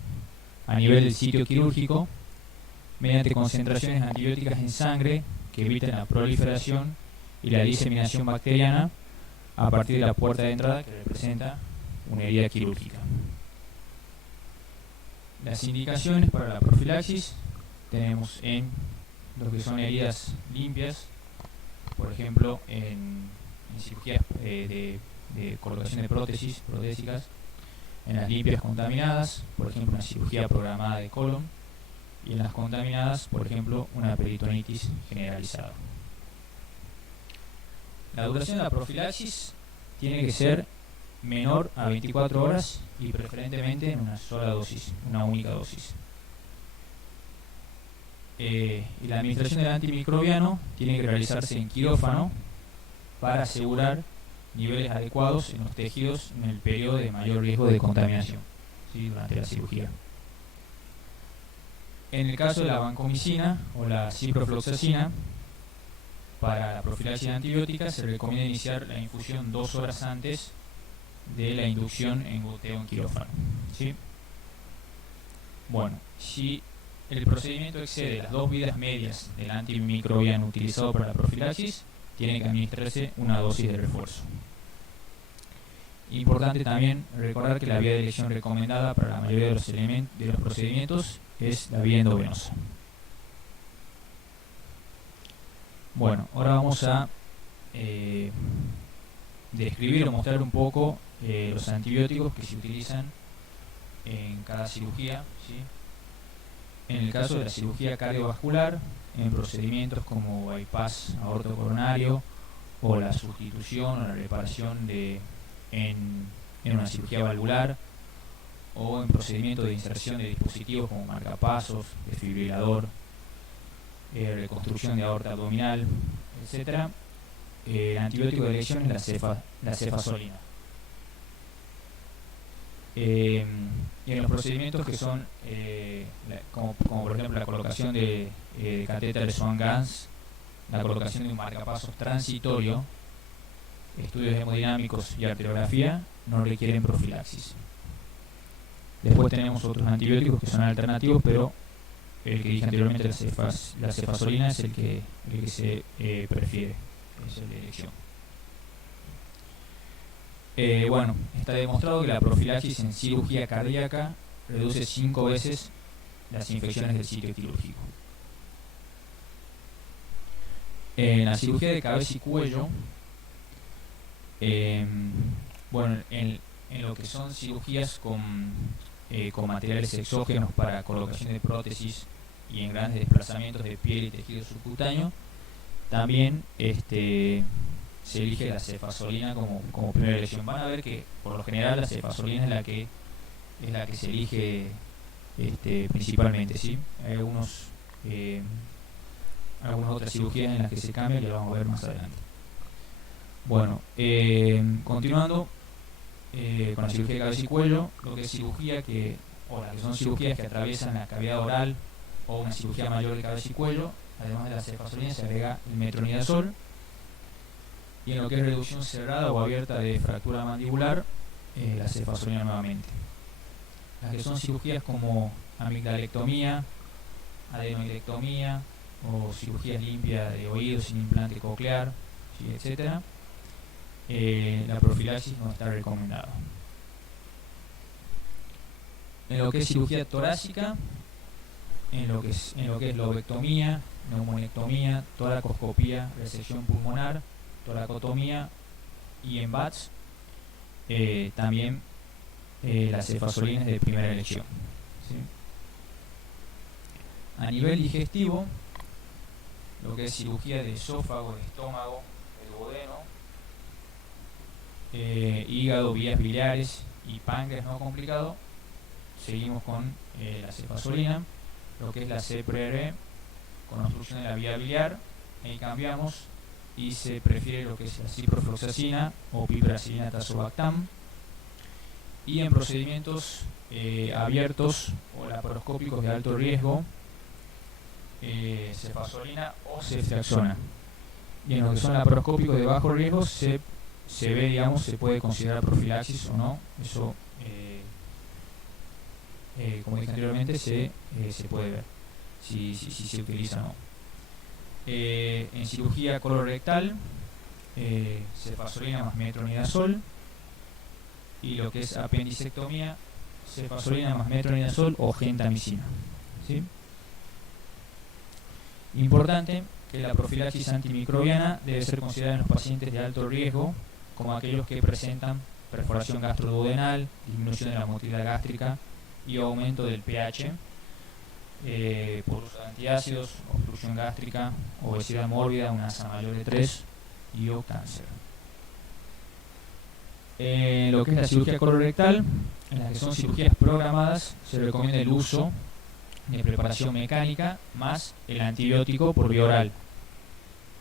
a nivel del sitio quirúrgico mediante concentraciones antibióticas en sangre que eviten la proliferación y la diseminación bacteriana a partir de la puerta de entrada que representa una herida quirúrgica. Las indicaciones para la profilaxis tenemos en lo que son heridas limpias, por ejemplo en cirugías de colocación de prótesis protésicas, en las limpias contaminadas, por ejemplo una cirugía programada de colon, y en las contaminadas, por ejemplo una peritonitis generalizada. La duración de la profilaxis tiene que ser menor a 24 horas y preferentemente en una sola dosis, una única dosis. Y la administración del antimicrobiano tiene que realizarse en quirófano para asegurar niveles adecuados en los tejidos en el periodo de mayor riesgo de contaminación, ¿sí?, durante la cirugía. En el caso de la vancomicina o la ciprofloxacina, para la profilaxis antibiótica se recomienda iniciar la infusión 2 horas antes de la inducción en goteo en quirófano, ¿sí? Bueno, si el procedimiento excede las 2 vidas medias del antimicrobiano utilizado para la profilaxis, tiene que administrarse una dosis de refuerzo. Importante también recordar que la vía de elección recomendada para la mayoría de los procedimientos es la vía endovenosa. Bueno, ahora vamos a describir o mostrar un poco los antibióticos que se utilizan en cada cirugía, ¿sí? En el caso de la cirugía cardiovascular, en procedimientos como bypass aortocoronario o la sustitución o la reparación en una cirugía valvular, o en procedimientos de inserción de dispositivos como marcapasos, desfibrilador, reconstrucción de aorta abdominal, etc. El antibiótico de elección es la cefazolina. Y en los procedimientos que son como por ejemplo la colocación de catéteres Swan-Ganz, la colocación de un marcapasos transitorio, estudios hemodinámicos y arteriografía, no requieren profilaxis. Después tenemos otros antibióticos que son alternativos, pero el que dije anteriormente, la cefazolina, es el que se prefiere, es el de elección. Bueno, está demostrado que la profilaxis en cirugía cardíaca reduce 5 veces las infecciones del sitio quirúrgico. En la cirugía de cabeza y cuello, bueno, en lo que son cirugías con materiales exógenos para colocación de prótesis y en grandes desplazamientos de piel y tejido subcutáneo, también se elige la cefazolina como primera elección. Van a ver que por lo general la cefazolina es la que se elige principalmente, ¿sí? Hay algunas otras cirugías en las que se cambia, que lo vamos a ver más adelante. Bueno, continuando con la cirugía de cabeza y cuello, lo que es cirugía las que son cirugías que atraviesan la cavidad oral o una cirugía mayor de cabeza y cuello, además de la cefazolina se agrega el metronidazol. Y en lo que es reducción cerrada o abierta de fractura mandibular, la cefazolina nuevamente. Las que son cirugías como amigdalectomía, adenoidectomía o cirugías limpias de oídos sin implante coclear, ¿sí?, etc. la profilaxis no está recomendada. En lo que es cirugía torácica, en lo que es lobectomía, neumonectomía, toracoscopía, resección pulmonar, toracotomía y en VATS, también la cefazolina es de primera elección, ¿sí? A nivel digestivo, lo que es cirugía de esófago, de estómago, de duodeno, hígado, vías biliares y páncreas no complicado, seguimos con la cefazolina. Lo que es la CPR con obstrucción de la vía biliar, ahí cambiamos y se prefiere lo que es la ciprofloxacina o piperacilina tazobactam. Y en procedimientos abiertos o laparoscópicos de alto riesgo, cefazolina o ceftriaxona. Y en lo que son laparoscópicos de bajo riesgo se ve, digamos, se puede considerar profilaxis o no. Eso, como dije anteriormente, se puede ver si se utiliza o no. En cirugía colorectal, cefazolina más metronidazol. Y lo que es apendicectomía, cefazolina más metronidazol o gentamicina, ¿sí? Importante que la profilaxis antimicrobiana debe ser considerada en los pacientes de alto riesgo, como aquellos que presentan perforación gastroduodenal, disminución de la motilidad gástrica y aumento del pH, por uso de antiácidos, obstrucción gástrica, obesidad mórbida, una asa mayor de 3 y o cáncer. Lo que es la cirugía colorectal, en las que son cirugías programadas, se recomienda el uso de preparación mecánica más el antibiótico por vía oral.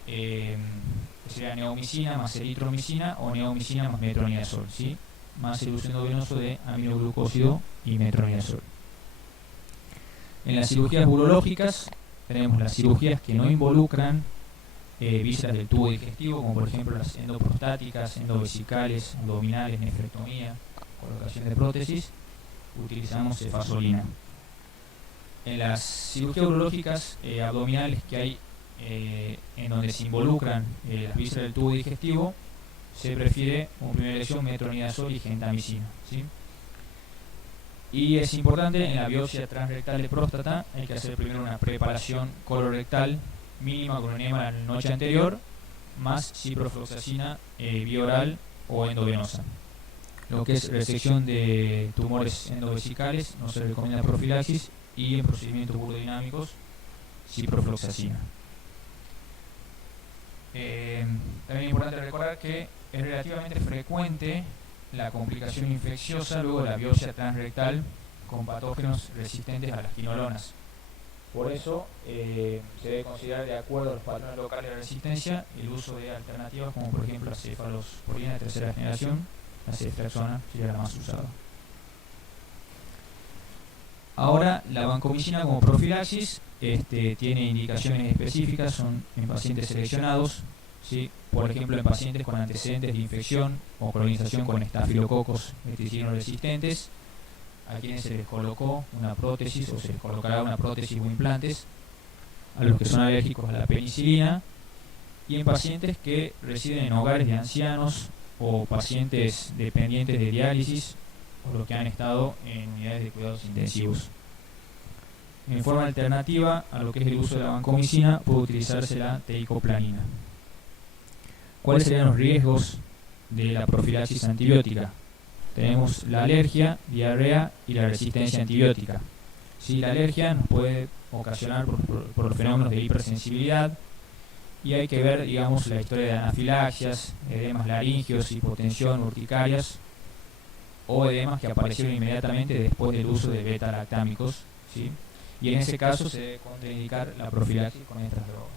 Sería neomicina más eritromicina o neomicina más metronidazol, ¿sí? Más el uso endovenoso de aminoglucósido y metronidazol. En las cirugías urológicas tenemos las cirugías que no involucran vísceras del tubo digestivo, como por ejemplo las endoprostáticas, endovesicales, abdominales, nefrectomía, colocación de prótesis. Utilizamos cefazolina. En las cirugías urológicas abdominales que hay en donde se involucran las vísceras del tubo digestivo, se prefiere como primera elección metronidazol y gentamicina, ¿sí? Y es importante, en la biopsia transrectal de próstata hay que hacer primero una preparación colorectal mínima con enema la noche anterior, más ciprofloxacina vía oral o endovenosa. Lo que es resección de tumores endovesicales no se recomienda profilaxis, y en procedimientos urodinámicos ciprofloxacina. También es importante recordar que es relativamente frecuente la complicación infecciosa luego de la biopsia transrectal con patógenos resistentes a las quinolonas. Por eso se debe considerar, de acuerdo a los patrones locales de resistencia, el uso de alternativas como por ejemplo la cefalosporina de tercera generación, la ceftriaxona sería la más usada. Ahora, la vancomicina como profilaxis tiene indicaciones específicas, son en pacientes seleccionados, ¿sí? Por ejemplo en pacientes con antecedentes de infección o colonización con estafilococos meticilino resistentes, a quienes se les colocó una prótesis o se les colocará una prótesis o implantes, a los que son alérgicos a la penicilina, y en pacientes que residen en hogares de ancianos o pacientes dependientes de diálisis o los que han estado en unidades de cuidados intensivos. En forma alternativa a lo que es el uso de la vancomicina puede utilizarse la teicoplanina. ¿Cuáles serían los riesgos de la profilaxis antibiótica? Tenemos la alergia, diarrea y la resistencia antibiótica. Sí, la alergia nos puede ocasionar por los fenómenos de hipersensibilidad, y hay que ver, digamos, la historia de anafilaxias, edemas laringios, hipotensión, urticarias o edemas que aparecieron inmediatamente después del uso de beta-lactámicos, ¿sí? Y en ese caso se debe contraindicar la profilaxis con estas drogas.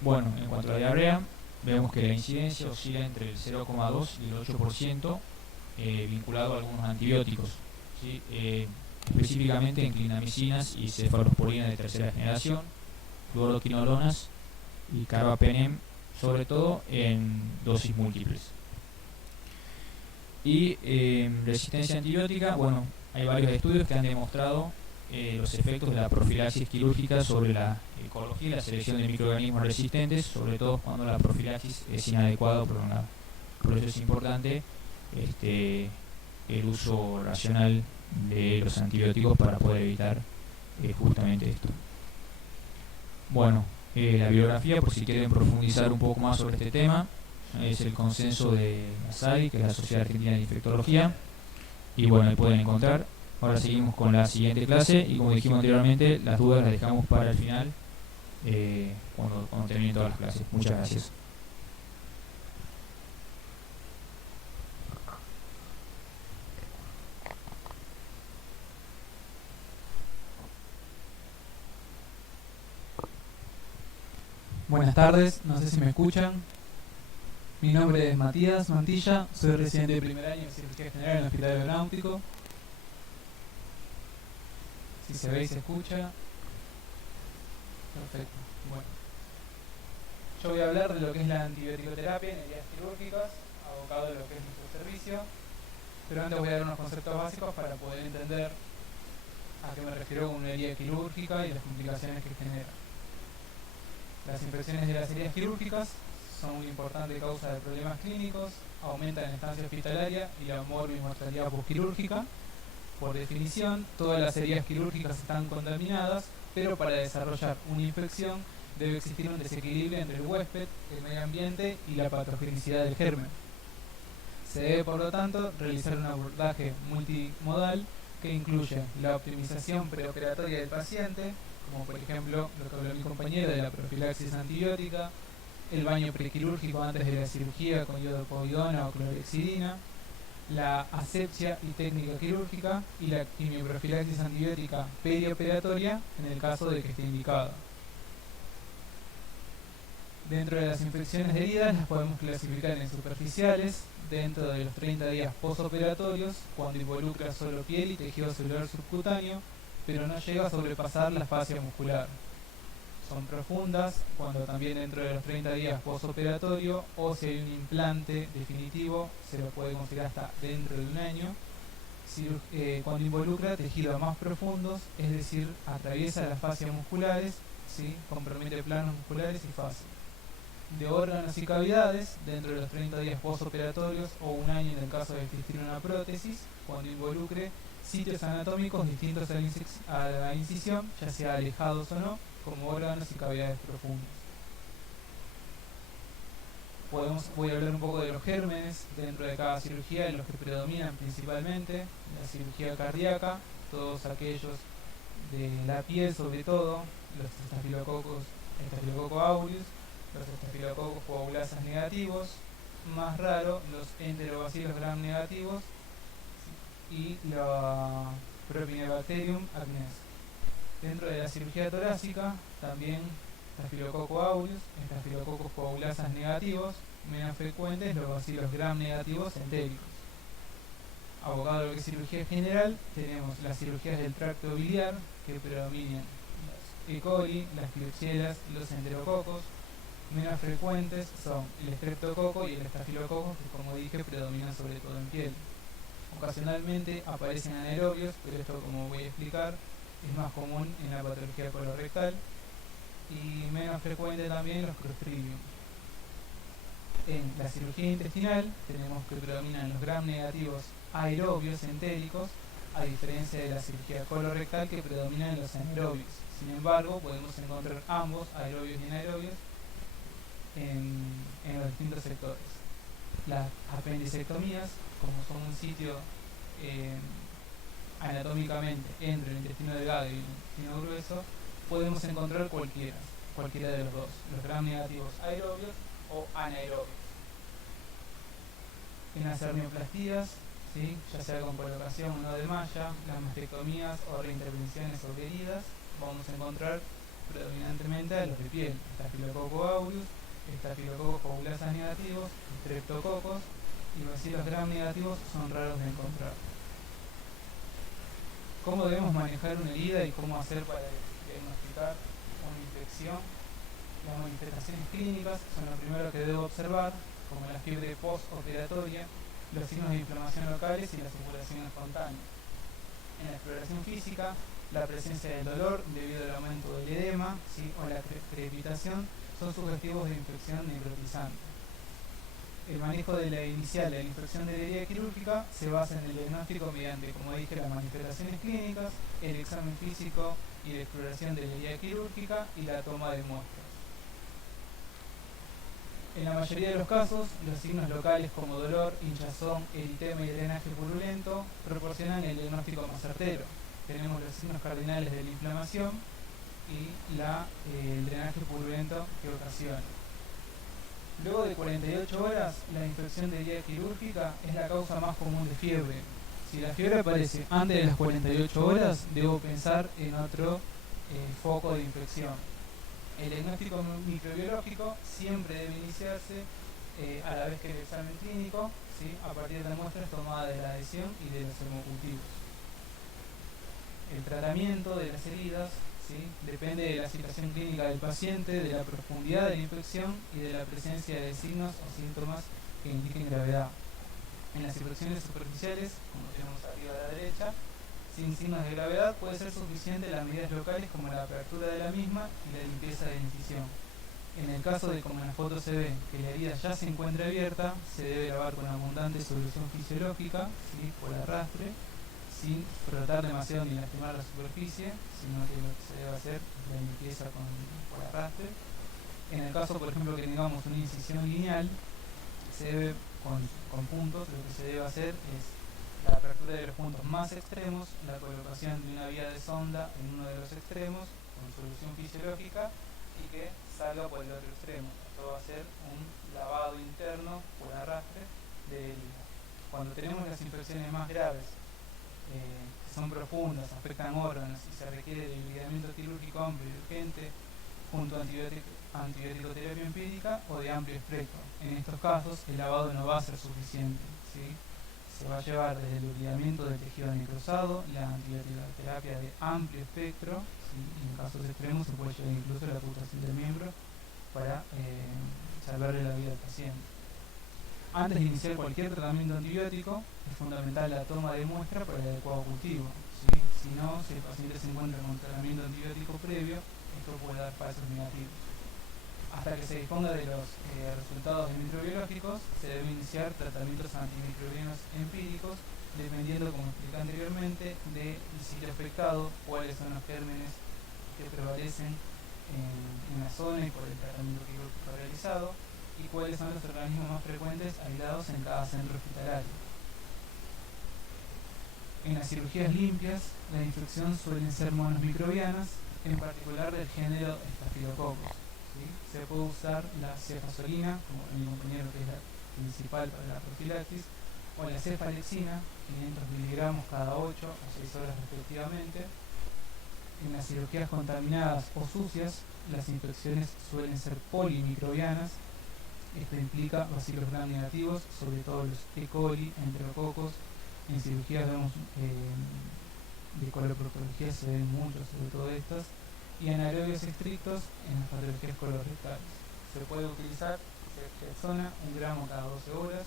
Bueno, en cuanto a la diarrea, vemos que la incidencia oscila entre el 0,2 y el 8%, vinculado a algunos antibióticos, ¿sí? Específicamente en clindamicinas y cefalosporinas de tercera generación, fluoroquinolonas y carbapenem, sobre todo en dosis múltiples. Y resistencia antibiótica, bueno, hay varios estudios que han demostrado los efectos de la profilaxis quirúrgica sobre la ecología y la selección de microorganismos resistentes, sobre todo cuando la profilaxis es inadecuada o prolongada. Por eso es importante el uso racional de los antibióticos para poder evitar justamente esto. Bueno, la bibliografía, por si quieren profundizar un poco más sobre este tema, es el consenso de la SAI, que es la Sociedad Argentina de Infectología, y bueno, ahí pueden encontrar. Ahora seguimos con la siguiente clase y como dijimos anteriormente, las dudas las dejamos para el final, cuando terminen todas las clases. Muchas gracias. Buenas tardes, no sé si me escuchan. Mi nombre es Matías Mantilla, soy residente de primer año de Cirugía General en el Hospital Aeronáutico. Si se ve y se escucha. Perfecto. Bueno. Yo voy a hablar de lo que es la antibioticoterapia en heridas quirúrgicas, abocado a lo que es nuestro servicio. Pero antes voy a dar unos conceptos básicos para poder entender a qué me refiero con una herida quirúrgica y las complicaciones que genera. Las infecciones de las heridas quirúrgicas son una importante causa de problemas clínicos, aumentan la estancia hospitalaria y la mortalidad postquirúrgica. Por definición, todas las heridas quirúrgicas están contaminadas, pero para desarrollar una infección debe existir un desequilibrio entre el huésped, el medio ambiente y la patogenicidad del germen. Se debe, por lo tanto, realizar un abordaje multimodal que incluye la optimización preoperatoria del paciente, como por ejemplo lo que habló mi compañero de la profilaxis antibiótica, el baño prequirúrgico antes de la cirugía con iodopovidona o clorhexidina, la asepsia y técnica quirúrgica y la quimioprofilaxis antibiótica perioperatoria en el caso de que esté indicada. Dentro de las infecciones de heridas las podemos clasificar en superficiales, dentro de los 30 días postoperatorios, cuando involucra solo piel y tejido celular subcutáneo, pero no llega a sobrepasar la fascia muscular. Son profundas, cuando también dentro de los 30 días postoperatorio, o si hay un implante definitivo, se lo puede considerar hasta dentro de un año. Cuando involucra tejidos más profundos, es decir, atraviesa las fascias musculares, ¿sí? Compromete planos musculares y fascias. De órganos y cavidades, dentro de los 30 días postoperatorios o un año en el caso de existir una prótesis, cuando involucre sitios anatómicos distintos a la incisión, ya sea alejados o no, como órganos y cavidades profundas. Voy a hablar un poco de los gérmenes dentro de cada cirugía, en los que predominan principalmente la cirugía cardíaca, todos aquellos de la piel sobre todo, los Staphylococcus aureus, los Staphylococcus coagulasa negativos, más raro los Enterobacillus gram negativos y la Propionibacterium acnes. Dentro de la cirugía torácica también Staphylococcus aureus, Staphylococcus coagulasa negativos, menos frecuentes los Bacillus gram negativos entéricos. Abogado a lo que es cirugía general, tenemos las cirugías del tracto biliar, que predominan los E. coli, las Klebsiellas y los enterococos. Menos frecuentes son el Streptococo y el Estafilococo, que como dije predominan sobre todo en piel. Ocasionalmente aparecen anaerobios, pero esto, como voy a explicar, es más común en la patología colorectal, y menos frecuente también los Clostridium. En la cirugía intestinal tenemos que predominan los gram negativos aerobios entéricos, a diferencia de la cirugía colorectal que predominan los anaerobios. Sin embargo, podemos encontrar ambos, aerobios y anaerobios, en los distintos sectores. Las apendicectomías, como son un sitio anatómicamente entre el intestino delgado y el intestino grueso, podemos encontrar cualquiera de los dos, los gram negativos aerobios o anaerobios. En las hernioplastías, ¿sí? Ya sea con colocación o no de malla, las mastectomías o reintervenciones sobre heridas, vamos a encontrar predominantemente a los de piel, Staphylococcus aureus, Staphylococcus coagulasa negativos, Streptococos y Bacillus gram negativos son raros de encontrar. ¿Cómo debemos manejar una herida y cómo hacer para diagnosticar una infección? Las manifestaciones clínicas son lo primero que debo observar, como la fiebre postoperatoria, los signos de inflamación locales y la circulación espontánea. En la exploración física la presencia del dolor debido al aumento del edema, ¿sí? O la crepitación son sugestivos de infección necrotizante. El manejo de la inicial de la infección de la herida quirúrgica se basa en el diagnóstico mediante, como dije, las manifestaciones clínicas, el examen físico y la exploración de la herida quirúrgica y la toma de muestras. En la mayoría de los casos, los signos locales como dolor, hinchazón, eritema y drenaje purulento proporcionan el diagnóstico más certero. Tenemos los signos cardinales de la inflamación y el drenaje purulento que ocasiona. Luego de 48 horas, la infección de herida quirúrgica es la causa más común de fiebre. Si la fiebre aparece antes de las 48 horas, debo pensar en otro foco de infección. El diagnóstico microbiológico siempre debe iniciarse a la vez que el examen clínico, ¿sí? A partir de muestras tomadas de la adhesión y de los hemocultivos. El tratamiento de las heridas, ¿sí? Depende de la situación clínica del paciente, de la profundidad de la infección y de la presencia de signos o síntomas que indiquen gravedad. En las infecciones superficiales, como tenemos arriba a la derecha, sin signos de gravedad puede ser suficiente las medidas locales como la apertura de la misma y la limpieza de la incisión. En el caso de, como en la foto se ve, que la herida ya se encuentra abierta, se debe lavar con abundante solución fisiológica, ¿sí? Por arrastre, sin frotar demasiado ni lastimar la superficie, sino que lo que se debe hacer es la limpieza por arrastre. En el caso, por ejemplo, que tengamos una incisión lineal, se debe con puntos, lo que se debe hacer es la apertura de los puntos más extremos, la colocación de una vía de sonda en uno de los extremos con solución fisiológica y que salga por el otro extremo. Esto va a ser un lavado interno por arrastre de herida. Cuando tenemos las infecciones más graves, que son profundas, afectan órganos y se requiere de ligamento quirúrgico amplio y urgente junto a antibiótico-terapia empírica o de amplio espectro. En estos casos el lavado no va a ser suficiente, ¿sí? Se va a llevar desde el ligamento del tejido necrosado, la antibiótico-terapia de amplio espectro, ¿sí? Y en casos extremos se puede llevar incluso la amputación del miembro para salvarle la vida al paciente. Antes de iniciar cualquier tratamiento antibiótico, es fundamental la toma de muestra para el adecuado cultivo, ¿sí? Si no, si el paciente se encuentra con tratamiento antibiótico previo, esto puede dar falsos negativos. Hasta que se disponga de los resultados microbiológicos, se deben iniciar tratamientos antimicrobianos empíricos, dependiendo, como expliqué anteriormente, del sitio afectado, cuáles son los gérmenes que prevalecen en la zona y por el tratamiento quirúrgico realizado, y cuáles son los organismos más frecuentes aislados en cada centro hospitalario. En las cirugías limpias, la infección suelen ser monomicrobianas, en particular del género Staphylococcus. ¿Sí? Se puede usar la cefazolina, como mi compañero que es la principal para la profilaxis, o la cefalexina, 500 miligramos cada 8 o 6 horas respectivamente. En las cirugías contaminadas o sucias, las infecciones suelen ser polimicrobianas. Esto implica bacillus gram negativos, sobre todo los E. coli, enterococos. En cirugías vemos de coloproctología se ven muchos, sobre todo estas, y anaerobios estrictos en las patologías colorectales. Se puede utilizar ceftriaxona 1 gramo cada 12 horas,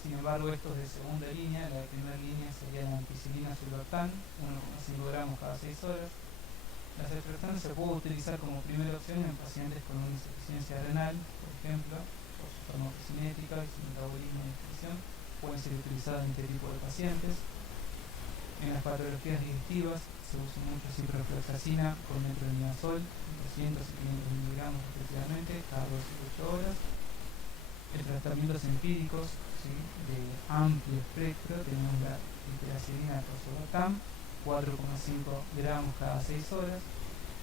sin embargo estos de segunda línea, la de primera línea sería la ampicilina sulbactam, 1,5 gramos cada 6 horas. La ceftriaxona se puede utilizar como primera opción en pacientes con una insuficiencia renal, por ejemplo, por su farmacocinética y su metabolismo de excreción, pueden ser utilizadas en este tipo de pacientes. En las patologías digestivas se usa mucho ciprofloxacina con metronidazol, 200 y 500 miligramos respectivamente, cada 2 y 8 horas. En tratamientos empíricos, ¿sí? De amplio espectro, tenemos la piperacilina rosuvastatin, 4,5 gramos cada 6 horas.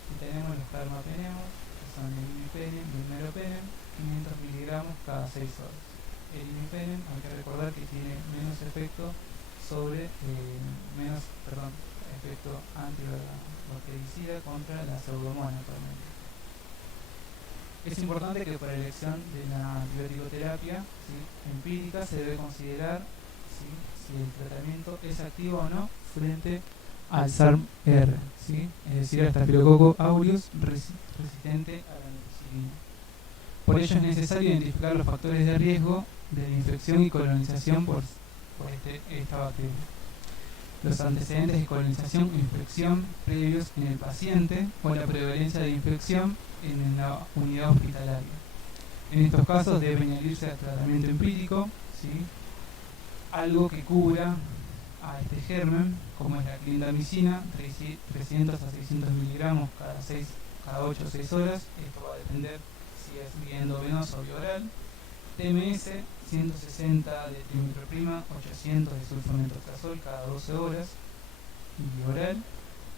Y tenemos los carbapenems, que son el imipenem y el meropenem, 500 miligramos cada 6 horas. El imipenem, hay que recordar que tiene menos efecto efecto antibactericida contra la pseudomonas. Es importante que para la elección de la antibiótico-terapia, ¿sí? Empírica se debe considerar, ¿sí? Si el tratamiento es activo o no frente al SARM-R, ¿sí? Es decir, al Staphylococcus aureus resistente a la ampicilina. Por ello es necesario identificar los factores de riesgo de la infección y colonización por esta bacteria. los antecedentes de colonización o infección previos en el paciente o la prevalencia de infección en la unidad hospitalaria. En estos casos debe añadirse al tratamiento empírico, ¿sí?, algo que cubra a este germen, como es la clindamicina, 300 a 600 miligramos cada 8 o 6 horas. Esto va a depender si es vía endovenosa o vía oral. TMS, 160 de trimitroprima, 800 de sulfonetocrazol cada 12 horas, vía oral.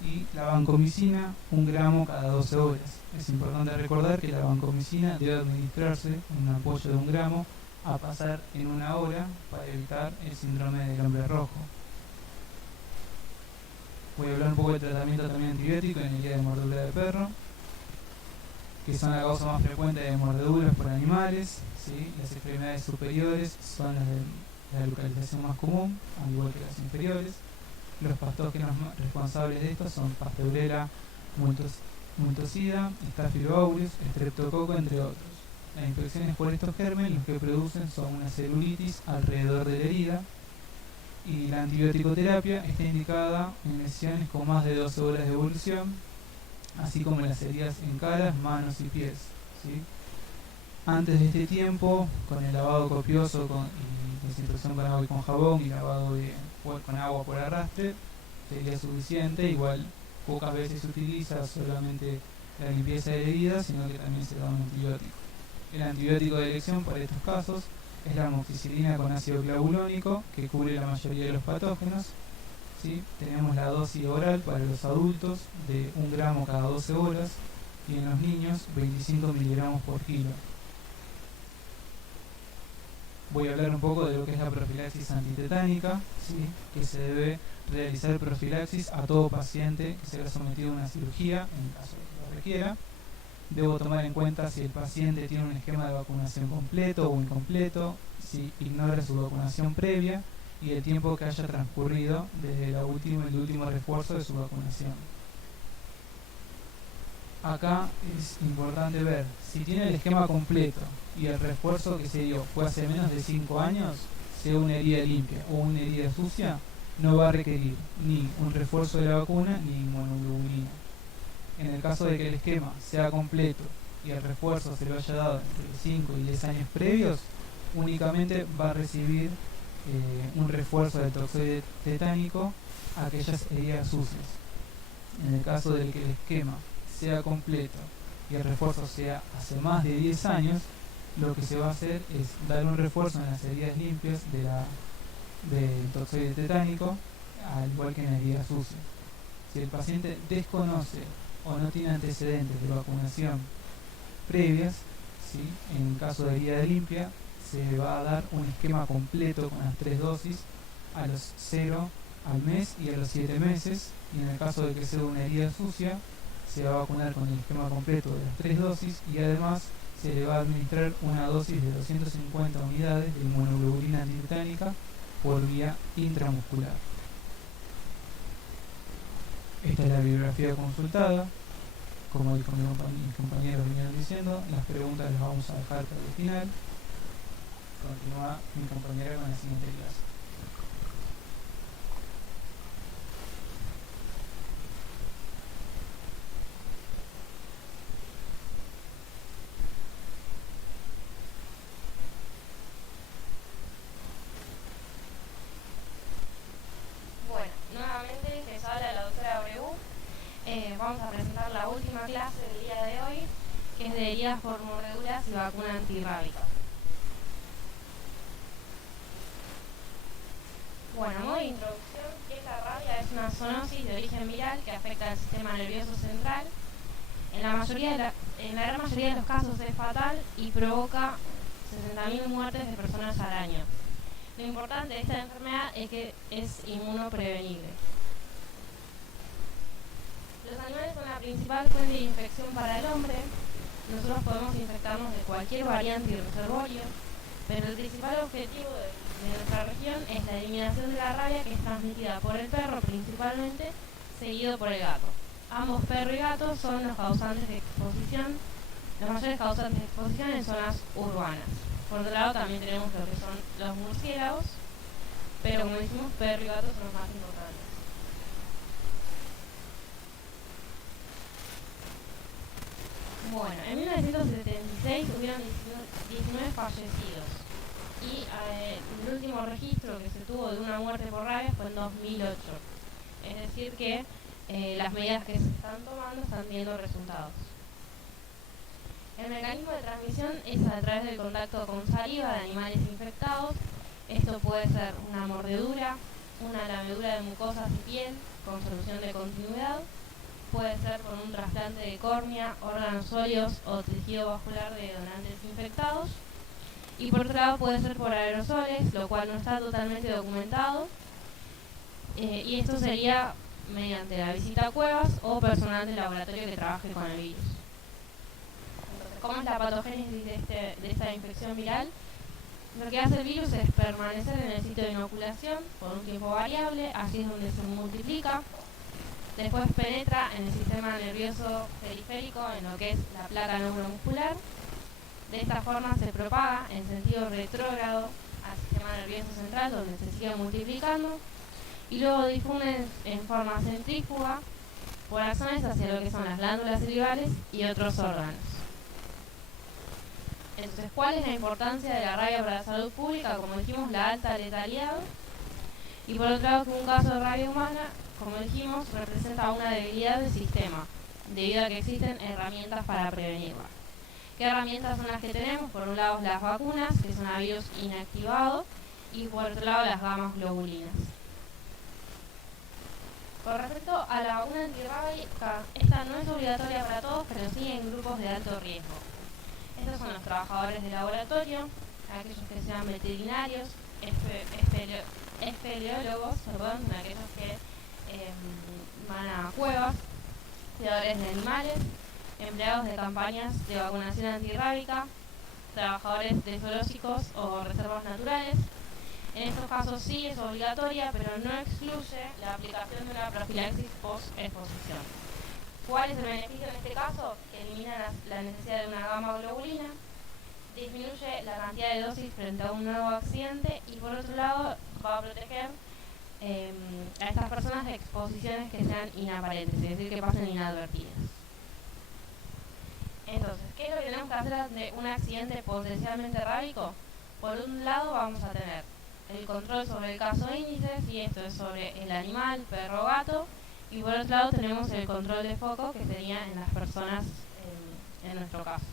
Y la vancomicina, 1 gramo cada 12 horas. Es importante recordar que la vancomicina debe administrarse en un apoyo de 1 gramo a pasar en 1 hora para evitar el síndrome del hombre rojo. Voy a hablar un poco del tratamiento también antibiótico en herida de mordedura de perro, que son la causa más frecuente de mordeduras por animales, ¿sí? Las extremidades superiores son las de la localización más común, al igual que las inferiores. Los patógenos responsables de estos son Pasteurella multocida, Staphylococcus, Streptococo, entre otros. Las infecciones por estos gérmenes los que producen son una celulitis alrededor de la herida, y la antibiótico-terapia está indicada en lesiones con más de 12 horas de evolución, así como en las heridas en caras, manos y pies, ¿sí? Antes de este tiempo, con el lavado copioso y desinfección con agua y con jabón y lavado con agua por arrastre, sería suficiente. Igual pocas veces se utiliza solamente la limpieza de heridas, sino que también se da un antibiótico. El antibiótico de elección para estos casos es la amoxicilina con ácido clavulónico, que cubre la mayoría de los patógenos, ¿sí? Tenemos la dosis oral para los adultos de 1 gramo cada 12 horas y en los niños 25 miligramos por kilo. Voy a hablar un poco de lo que es la profilaxis antitetánica, ¿sí?, que se debe realizar profilaxis a todo paciente que sea sometido a una cirugía, en caso de que lo requiera. Debo tomar en cuenta si el paciente tiene un esquema de vacunación completo o incompleto, si ignora su vacunación previa y el tiempo que haya transcurrido desde el último refuerzo de su vacunación. Acá es importante ver si tiene el esquema completo y el refuerzo que se dio fue hace menos de 5 años, sea una herida limpia o una herida sucia, no va a requerir ni un refuerzo de la vacuna ni inmunoglobulina. En el caso de que el esquema sea completo y el refuerzo se lo haya dado entre 5 y 10 años previos, únicamente va a recibir un refuerzo del toxoide tetánico a aquellas heridas sucias. En el caso de que el esquema sea completo y el refuerzo sea hace más de 10 años, lo que se va a hacer es dar un refuerzo en las heridas limpias del toxoide tetánico, al igual que en las heridas sucias. Si el paciente desconoce o no tiene antecedentes de vacunación previas, ¿sí?, en caso de herida limpia, se va a dar un esquema completo con las 3 dosis a los 0 al mes y a los 7 meses, y en el caso de que sea una herida sucia, se va a vacunar con el esquema completo de las 3 dosis y además se le va a administrar una dosis de 250 unidades de inmunoglobulina antitetánica por vía intramuscular. Esta es la bibliografía consultada. Como dijo mis compañeros vinieron diciendo, las preguntas las vamos a dejar para el final. Continúa mi compañera con la siguiente clase. Bueno, nuevamente les habla la doctora Abreu. Vamos a presentar la última clase del día de hoy, que es de heridas por mordeduras y vacuna antirrábica. Bueno, a modo de introducción, ¿qué es la rabia? Es una zoonosis de origen viral que afecta al sistema nervioso central. En la gran mayoría de los casos es fatal y provoca 60.000 muertes de personas al año. Lo importante de esta enfermedad es que es inmunoprevenible. Los animales son la principal fuente de infección para el hombre. Nosotros podemos infectarnos de cualquier variante y reservorio, pero el principal objetivo de nuestra región es la eliminación de la rabia, que es transmitida por el perro principalmente, seguido por el gato. Ambos, perro y gato, son los causantes de exposición, los mayores causantes de exposición en zonas urbanas. Por otro lado también tenemos lo que son los murciélagos, pero como decimos, perro y gato son los más importantes. Bueno, en 1976 hubieron 19 fallecidos y el último registro que se tuvo de una muerte por rabia fue en 2008. Es decir que las medidas que se están tomando están teniendo resultados. El mecanismo de transmisión es a través del contacto con saliva de animales infectados. Esto puede ser una mordedura, una lamedura de mucosas y piel con solución de continuidad. Puede ser por un trasplante de córnea, órganos sólidos o tejido vascular de donantes infectados. Y por otro lado puede ser por aerosoles, lo cual no está totalmente documentado. Y esto sería mediante la visita a cuevas o personal del laboratorio que trabaje con el virus. Entonces, ¿cómo es la patogénesis de esta infección viral? Lo que hace el virus es permanecer en el sitio de inoculación por un tiempo variable, así es donde se multiplica. Después penetra en el sistema nervioso periférico, en lo que es la placa neuromuscular. De esta forma se propaga en sentido retrógrado al sistema nervioso central, donde se sigue multiplicando, y luego difunde en forma centrífuga por axones hacia lo que son las glándulas salivales y otros órganos. Entonces, ¿cuál es la importancia de la rabia para la salud pública? Como dijimos, la alta letalidad. Y por otro lado, que un caso de rabia humana, como dijimos, representa una debilidad del sistema, debido a que existen herramientas para prevenirla. ¿Qué herramientas son las que tenemos? Por un lado, las vacunas, que son a virus inactivado, y por otro lado, las gamas globulinas. Con respecto a la vacuna antirrábica, esta no es obligatoria para todos, pero sí en grupos de alto riesgo. Estos son los trabajadores de laboratorio, aquellos que sean veterinarios, espeleólogos, aquellos que van a cuevas, cuidadores de animales, empleados de campañas de vacunación antirrábica, trabajadores de zoológicos o reservas naturales. En estos casos sí es obligatoria, pero no excluye la aplicación de una profilaxis post-exposición. ¿Cuál es el beneficio en este caso? Que elimina la necesidad de una gamma globulina, disminuye la cantidad de dosis frente a un nuevo accidente y por otro lado va a proteger a estas personas de exposiciones que sean inaparentes, es decir, que pasen inadvertidas. Entonces, ¿qué es lo que tenemos que hacer ante un accidente potencialmente rábico? Por un lado vamos a tener el control sobre el caso índice, y esto es sobre el animal, perro o gato, y por otro lado tenemos el control de foco, que sería en las personas en nuestro caso,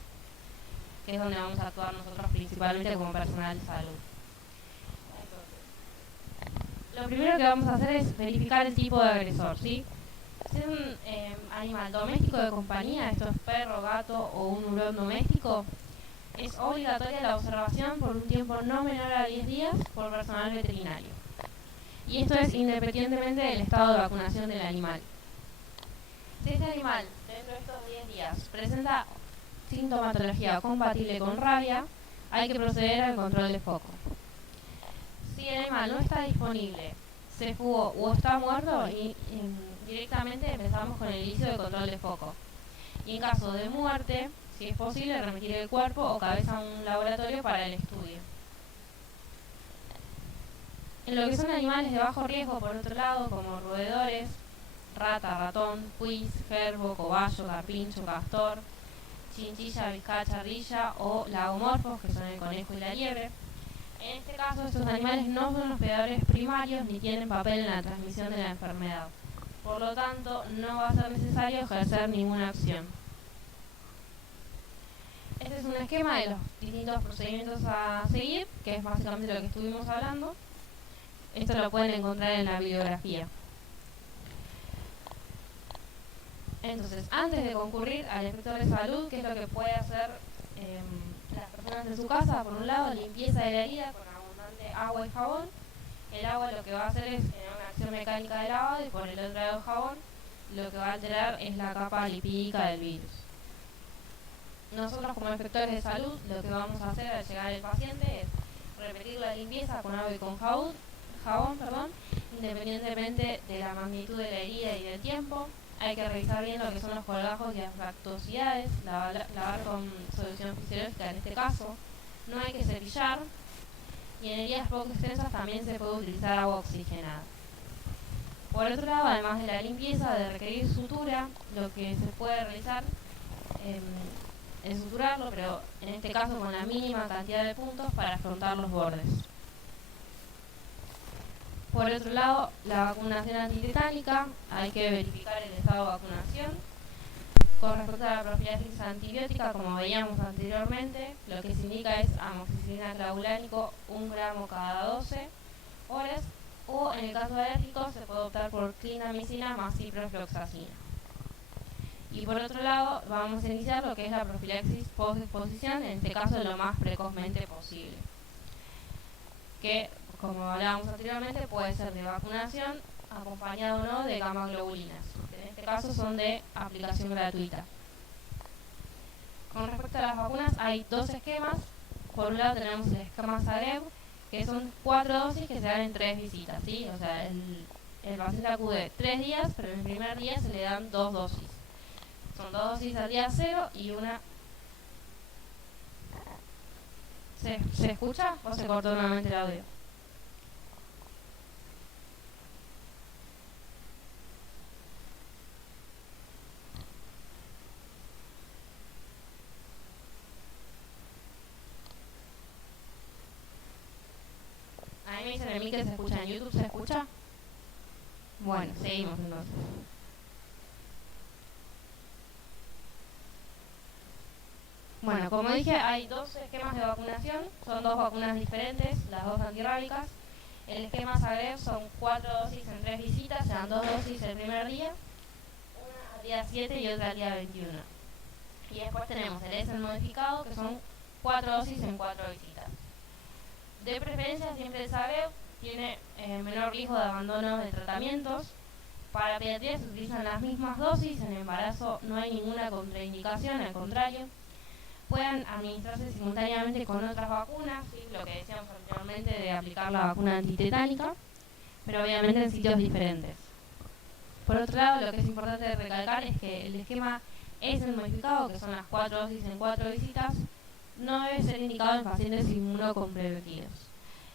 que es donde vamos a actuar nosotros principalmente como personal de salud. Lo primero que vamos a hacer es verificar el tipo de agresor, ¿sí? Si es un animal doméstico de compañía, esto es perro, gato o un hurón doméstico, es obligatoria la observación por un tiempo no menor a 10 días por personal veterinario. Y esto es independientemente del estado de vacunación del animal. Si este animal, dentro de estos 10 días, presenta sintomatología compatible con rabia, hay que proceder al control de foco. Si el animal no está disponible, se fugó o está muerto, directamente empezamos con el inicio del control de foco. Y en caso de muerte, si es posible, remitir el cuerpo o cabeza a un laboratorio para el estudio. En lo que son animales de bajo riesgo, por otro lado, como roedores, rata, ratón, puis, gerbo, cobayo, carpincho, castor, chinchilla, vizcacha, ardilla o lagomorfos, que son el conejo y la liebre. En este caso, estos animales no son hospedadores primarios ni tienen papel en la transmisión de la enfermedad. Por lo tanto, no va a ser necesario ejercer ninguna acción. Este es un esquema de los distintos procedimientos a seguir, que es básicamente lo que estuvimos hablando. Esto lo pueden encontrar en la bibliografía. Entonces, antes de concurrir al inspector de salud, ¿qué es lo que puede hacer las personas en su casa? Por un lado, limpieza de la herida con abundante agua y jabón. El agua lo que va a hacer es generar una acción mecánica de lavado, y por el otro lado, el jabón lo que va a alterar es la capa lipídica del virus. Nosotros, como inspectores de salud, lo que vamos a hacer al llegar al paciente es repetir la limpieza con agua y con jabón, independientemente de la magnitud de la herida y del tiempo. Hay que revisar bien lo que son los colgajos y las lactosidades, lavar con solución fisiológica en este caso. No hay que cepillar, y en heridas poco extensas también se puede utilizar agua oxigenada. Por otro lado, además de la limpieza, de requerir sutura, lo que se puede realizar suturarlo, pero en este caso con la mínima cantidad de puntos para afrontar los bordes. Por otro lado, la vacunación antitetánica, hay que verificar el estado de vacunación. Con respecto a la profilaxis antibiótica, como veíamos anteriormente, lo que se indica es amoxicilina clavulánico 1 gramo cada 12 horas, o en el caso alérgico se puede optar por clindamicina más ciprofloxacina. Y por otro lado, vamos a iniciar lo que es la profilaxis post-exposición, en este caso lo más precozmente posible, que, como hablábamos anteriormente, puede ser de vacunación acompañado o no de gamma globulinas. En este caso son de aplicación gratuita. Con respecto a las vacunas, hay dos esquemas. Por un lado tenemos el esquema Zagreb, que son 4 dosis que se dan en 3 visitas, ¿sí? O sea, el paciente acude 3 días, pero en el primer día se le dan 2 dosis. Son 2 dosis al día 0 y una... ¿Se escucha o se cortó nuevamente el audio? A mí me dicen en mí que se escucha, en YouTube se escucha. Bueno, seguimos entonces. Bueno, como dije, hay dos esquemas de vacunación, son 2 vacunas diferentes, las 2 antirrábicas. El esquema Zagreb son 4 dosis en 3 visitas, se dan 2 dosis el primer día, una al día 7 y otra al día 21. Y después tenemos el ESEN modificado, que son 4 dosis en 4 visitas. De preferencia siempre el Zagreb tiene menor riesgo de abandono de tratamientos. Para pediatría se utilizan las mismas dosis, en embarazo no hay ninguna contraindicación, al contrario. Pueden administrarse simultáneamente con otras vacunas, ¿sí? Lo que decíamos anteriormente de aplicar la vacuna antitetánica, pero obviamente en sitios diferentes. Por otro lado, lo que es importante recalcar es que el esquema es el modificado, que son las 4 dosis en 4 visitas, no debe ser indicado en pacientes inmunocomprometidos.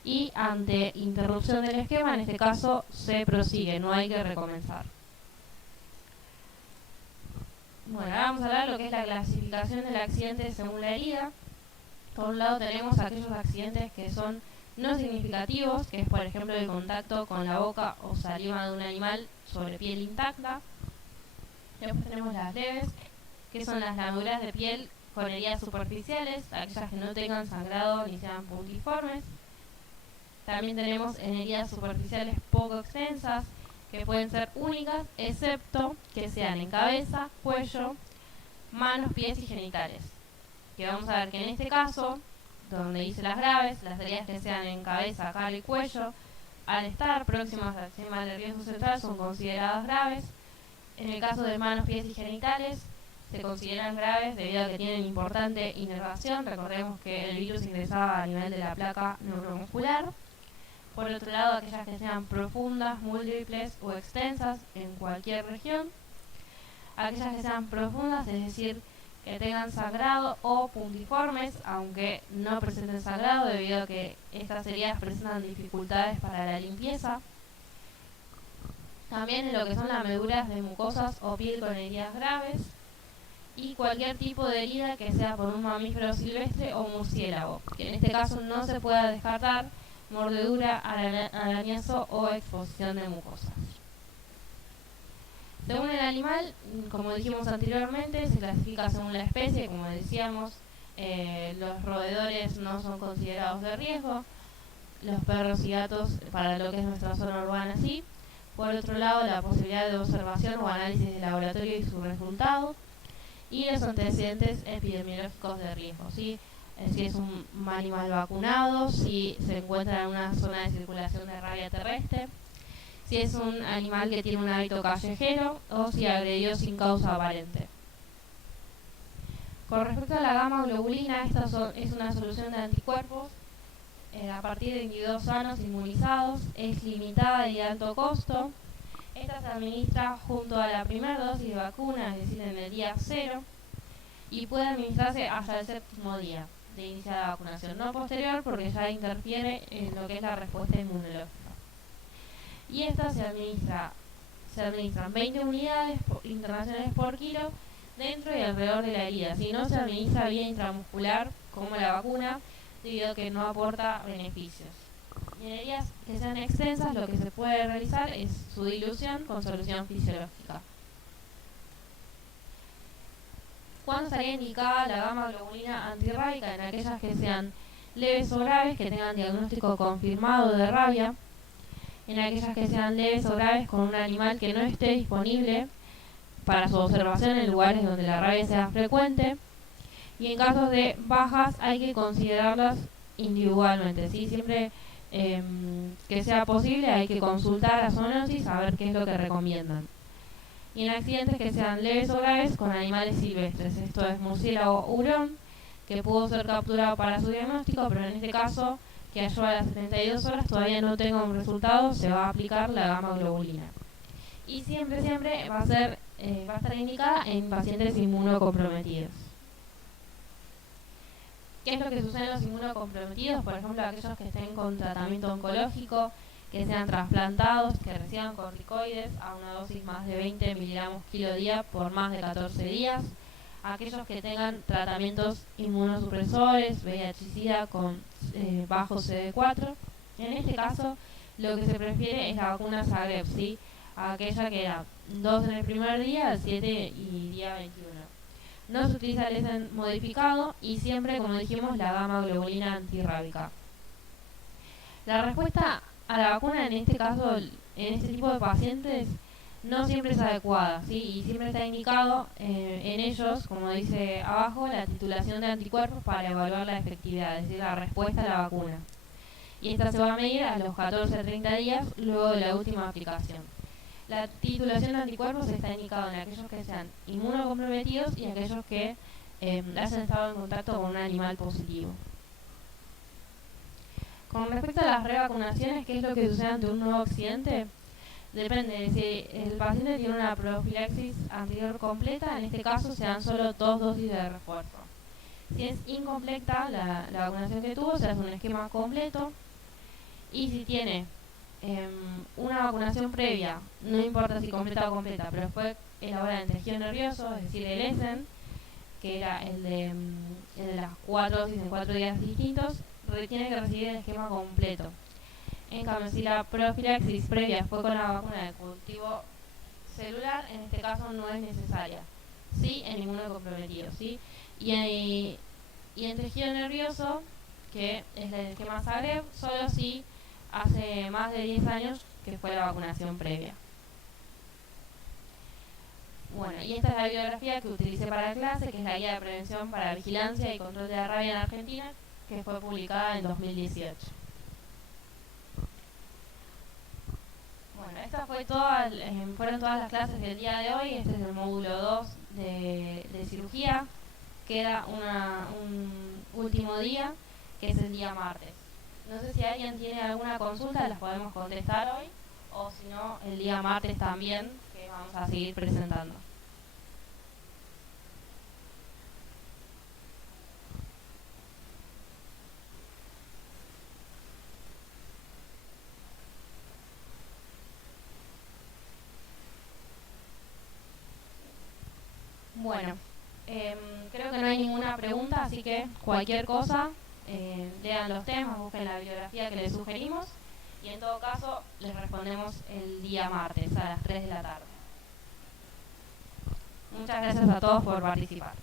Y ante interrupción del esquema, en este caso se prosigue, no hay que recomenzar. Bueno, ahora vamos a hablar de lo que es la clasificación del accidente según la herida. Por un lado tenemos aquellos accidentes que son no significativos, que es por ejemplo el contacto con la boca o saliva de un animal sobre piel intacta. Después tenemos las leves, que son las lamuras de piel con heridas superficiales, aquellas que no tengan sangrado ni sean puntiformes. También tenemos en heridas superficiales poco extensas, que pueden ser únicas, excepto que sean en cabeza, cuello, manos, pies y genitales. Que vamos a ver que en este caso, donde dice las graves, las heridas que sean en cabeza, cara y cuello, al estar próximas al sistema nervioso central son consideradas graves. En el caso de manos, pies y genitales, se consideran graves debido a que tienen importante inervación. Recordemos que el virus ingresaba a nivel de la placa neuromuscular. Por otro lado, aquellas que sean profundas, múltiples o extensas en cualquier región. Aquellas que sean profundas, es decir, que tengan sangrado o puntiformes, aunque no presenten sangrado debido a que estas heridas presentan dificultades para la limpieza. También en lo que son lameduras de mucosas o piel con heridas graves. Y cualquier tipo de herida que sea por un mamífero silvestre o murciélago, que en este caso no se pueda descartar mordedura, arañazo o exposición de mucosas. Según el animal, como dijimos anteriormente, se clasifica según la especie, como decíamos, los roedores no son considerados de riesgo, los perros y gatos para lo que es nuestra zona urbana sí. Por otro lado, la posibilidad de observación o análisis de laboratorio y su resultado, y los antecedentes epidemiológicos de riesgo, ¿sí? Si es un animal vacunado, si se encuentra en una zona de circulación de rabia terrestre, si es un animal que tiene un hábito callejero o si agredió sin causa aparente. Con respecto a la gamma globulina, esta es una solución de anticuerpos a partir de individuos sanos inmunizados, es limitada y de alto costo. Esta se administra junto a la primera dosis de vacuna, es decir, en el día 0, y puede administrarse hasta el 7º día de iniciar la vacunación, no posterior porque ya interfiere en lo que es la respuesta inmunológica. Y esta se administran 20 unidades internacionales por kilo dentro y alrededor de la herida. Si no se administra vía intramuscular, como la vacuna, debido a que no aporta beneficios. Y en heridas que sean extensas, lo que se puede realizar es su dilución con solución fisiológica. ¿Cuándo estaría indicada la gamma globulina antirrábica? En aquellas que sean leves o graves, que tengan diagnóstico confirmado de rabia, en aquellas que sean leves o graves con un animal que no esté disponible para su observación en lugares donde la rabia sea frecuente, y en casos de bajas hay que considerarlas individualmente, ¿sí? Siempre que sea posible hay que consultar a zoonosis a ver qué es lo que recomiendan. Y en accidentes que sean leves o graves con animales silvestres, esto es murciélago hurón, que pudo ser capturado para su diagnóstico, pero en este caso, que ayuda a las 72 horas, todavía no tenga un resultado, se va a aplicar la gamma globulina. Y siempre va a estar indicada en pacientes inmunocomprometidos. ¿Qué es lo que sucede en los inmunocomprometidos? Por ejemplo, aquellos que estén con tratamiento oncológico, que sean trasplantados, que reciban corticoides a una dosis más de 20 miligramos kilo día por más de 14 días. Aquellos que tengan tratamientos inmunosupresores, VIH-Sida con bajo CD4. En este caso, lo que se prefiere es la vacuna Zagreb, ¿sí? Aquella que era 2 en el primer día, el 7 y día 21. No se utiliza el ESEN modificado y siempre, como dijimos, la gamma globulina antirrábica. La respuesta a la vacuna en este caso, en este tipo de pacientes, no siempre es adecuada, ¿sí? Y siempre está indicado en ellos, como dice abajo, la titulación de anticuerpos para evaluar la efectividad, es decir, la respuesta a la vacuna. Y esta se va a medir a los 14 a 30 días luego de la última aplicación. La titulación de anticuerpos está indicada en aquellos que sean inmunocomprometidos y aquellos que hayan estado en contacto con un animal positivo. Con respecto a las revacunaciones, ¿qué es lo que sucede ante un nuevo accidente? Depende de si el paciente tiene una profilaxis anterior completa, en este caso se dan solo 2 dosis de refuerzo. Si es incompleta la vacunación que tuvo, se hace un esquema completo. Y si tiene una vacunación previa, no importa si completa o completa, pero fue elaborada en tejido nervioso, es decir, el ESEN, que era el de las 4 dosis en 4 días distintos, tiene que recibir el esquema completo. En cambio, si la profilaxis previa fue con la vacuna de cultivo celular, en este caso no es necesaria. Sí, en ninguno comprometido, ¿sí? Y en tejido nervioso, que es el esquema Zagreb, solo si hace más de 10 años que fue la vacunación previa. Bueno, y esta es la bibliografía que utilicé para la clase, que es la guía de prevención para vigilancia y control de la rabia en Argentina, que fue publicada en 2018. Bueno, estas fueron todas las clases del día de hoy. Este es el módulo 2 de cirugía. Queda un último día, que es el día martes. No sé si alguien tiene alguna consulta, las podemos contestar hoy, o si no, el día martes también, que vamos a seguir presentando. Bueno, creo que no hay ninguna pregunta, así que cualquier cosa, lean los temas, busquen la bibliografía que les sugerimos y en todo caso les respondemos el día martes a las 3 de la tarde. Muchas gracias a todos por participar.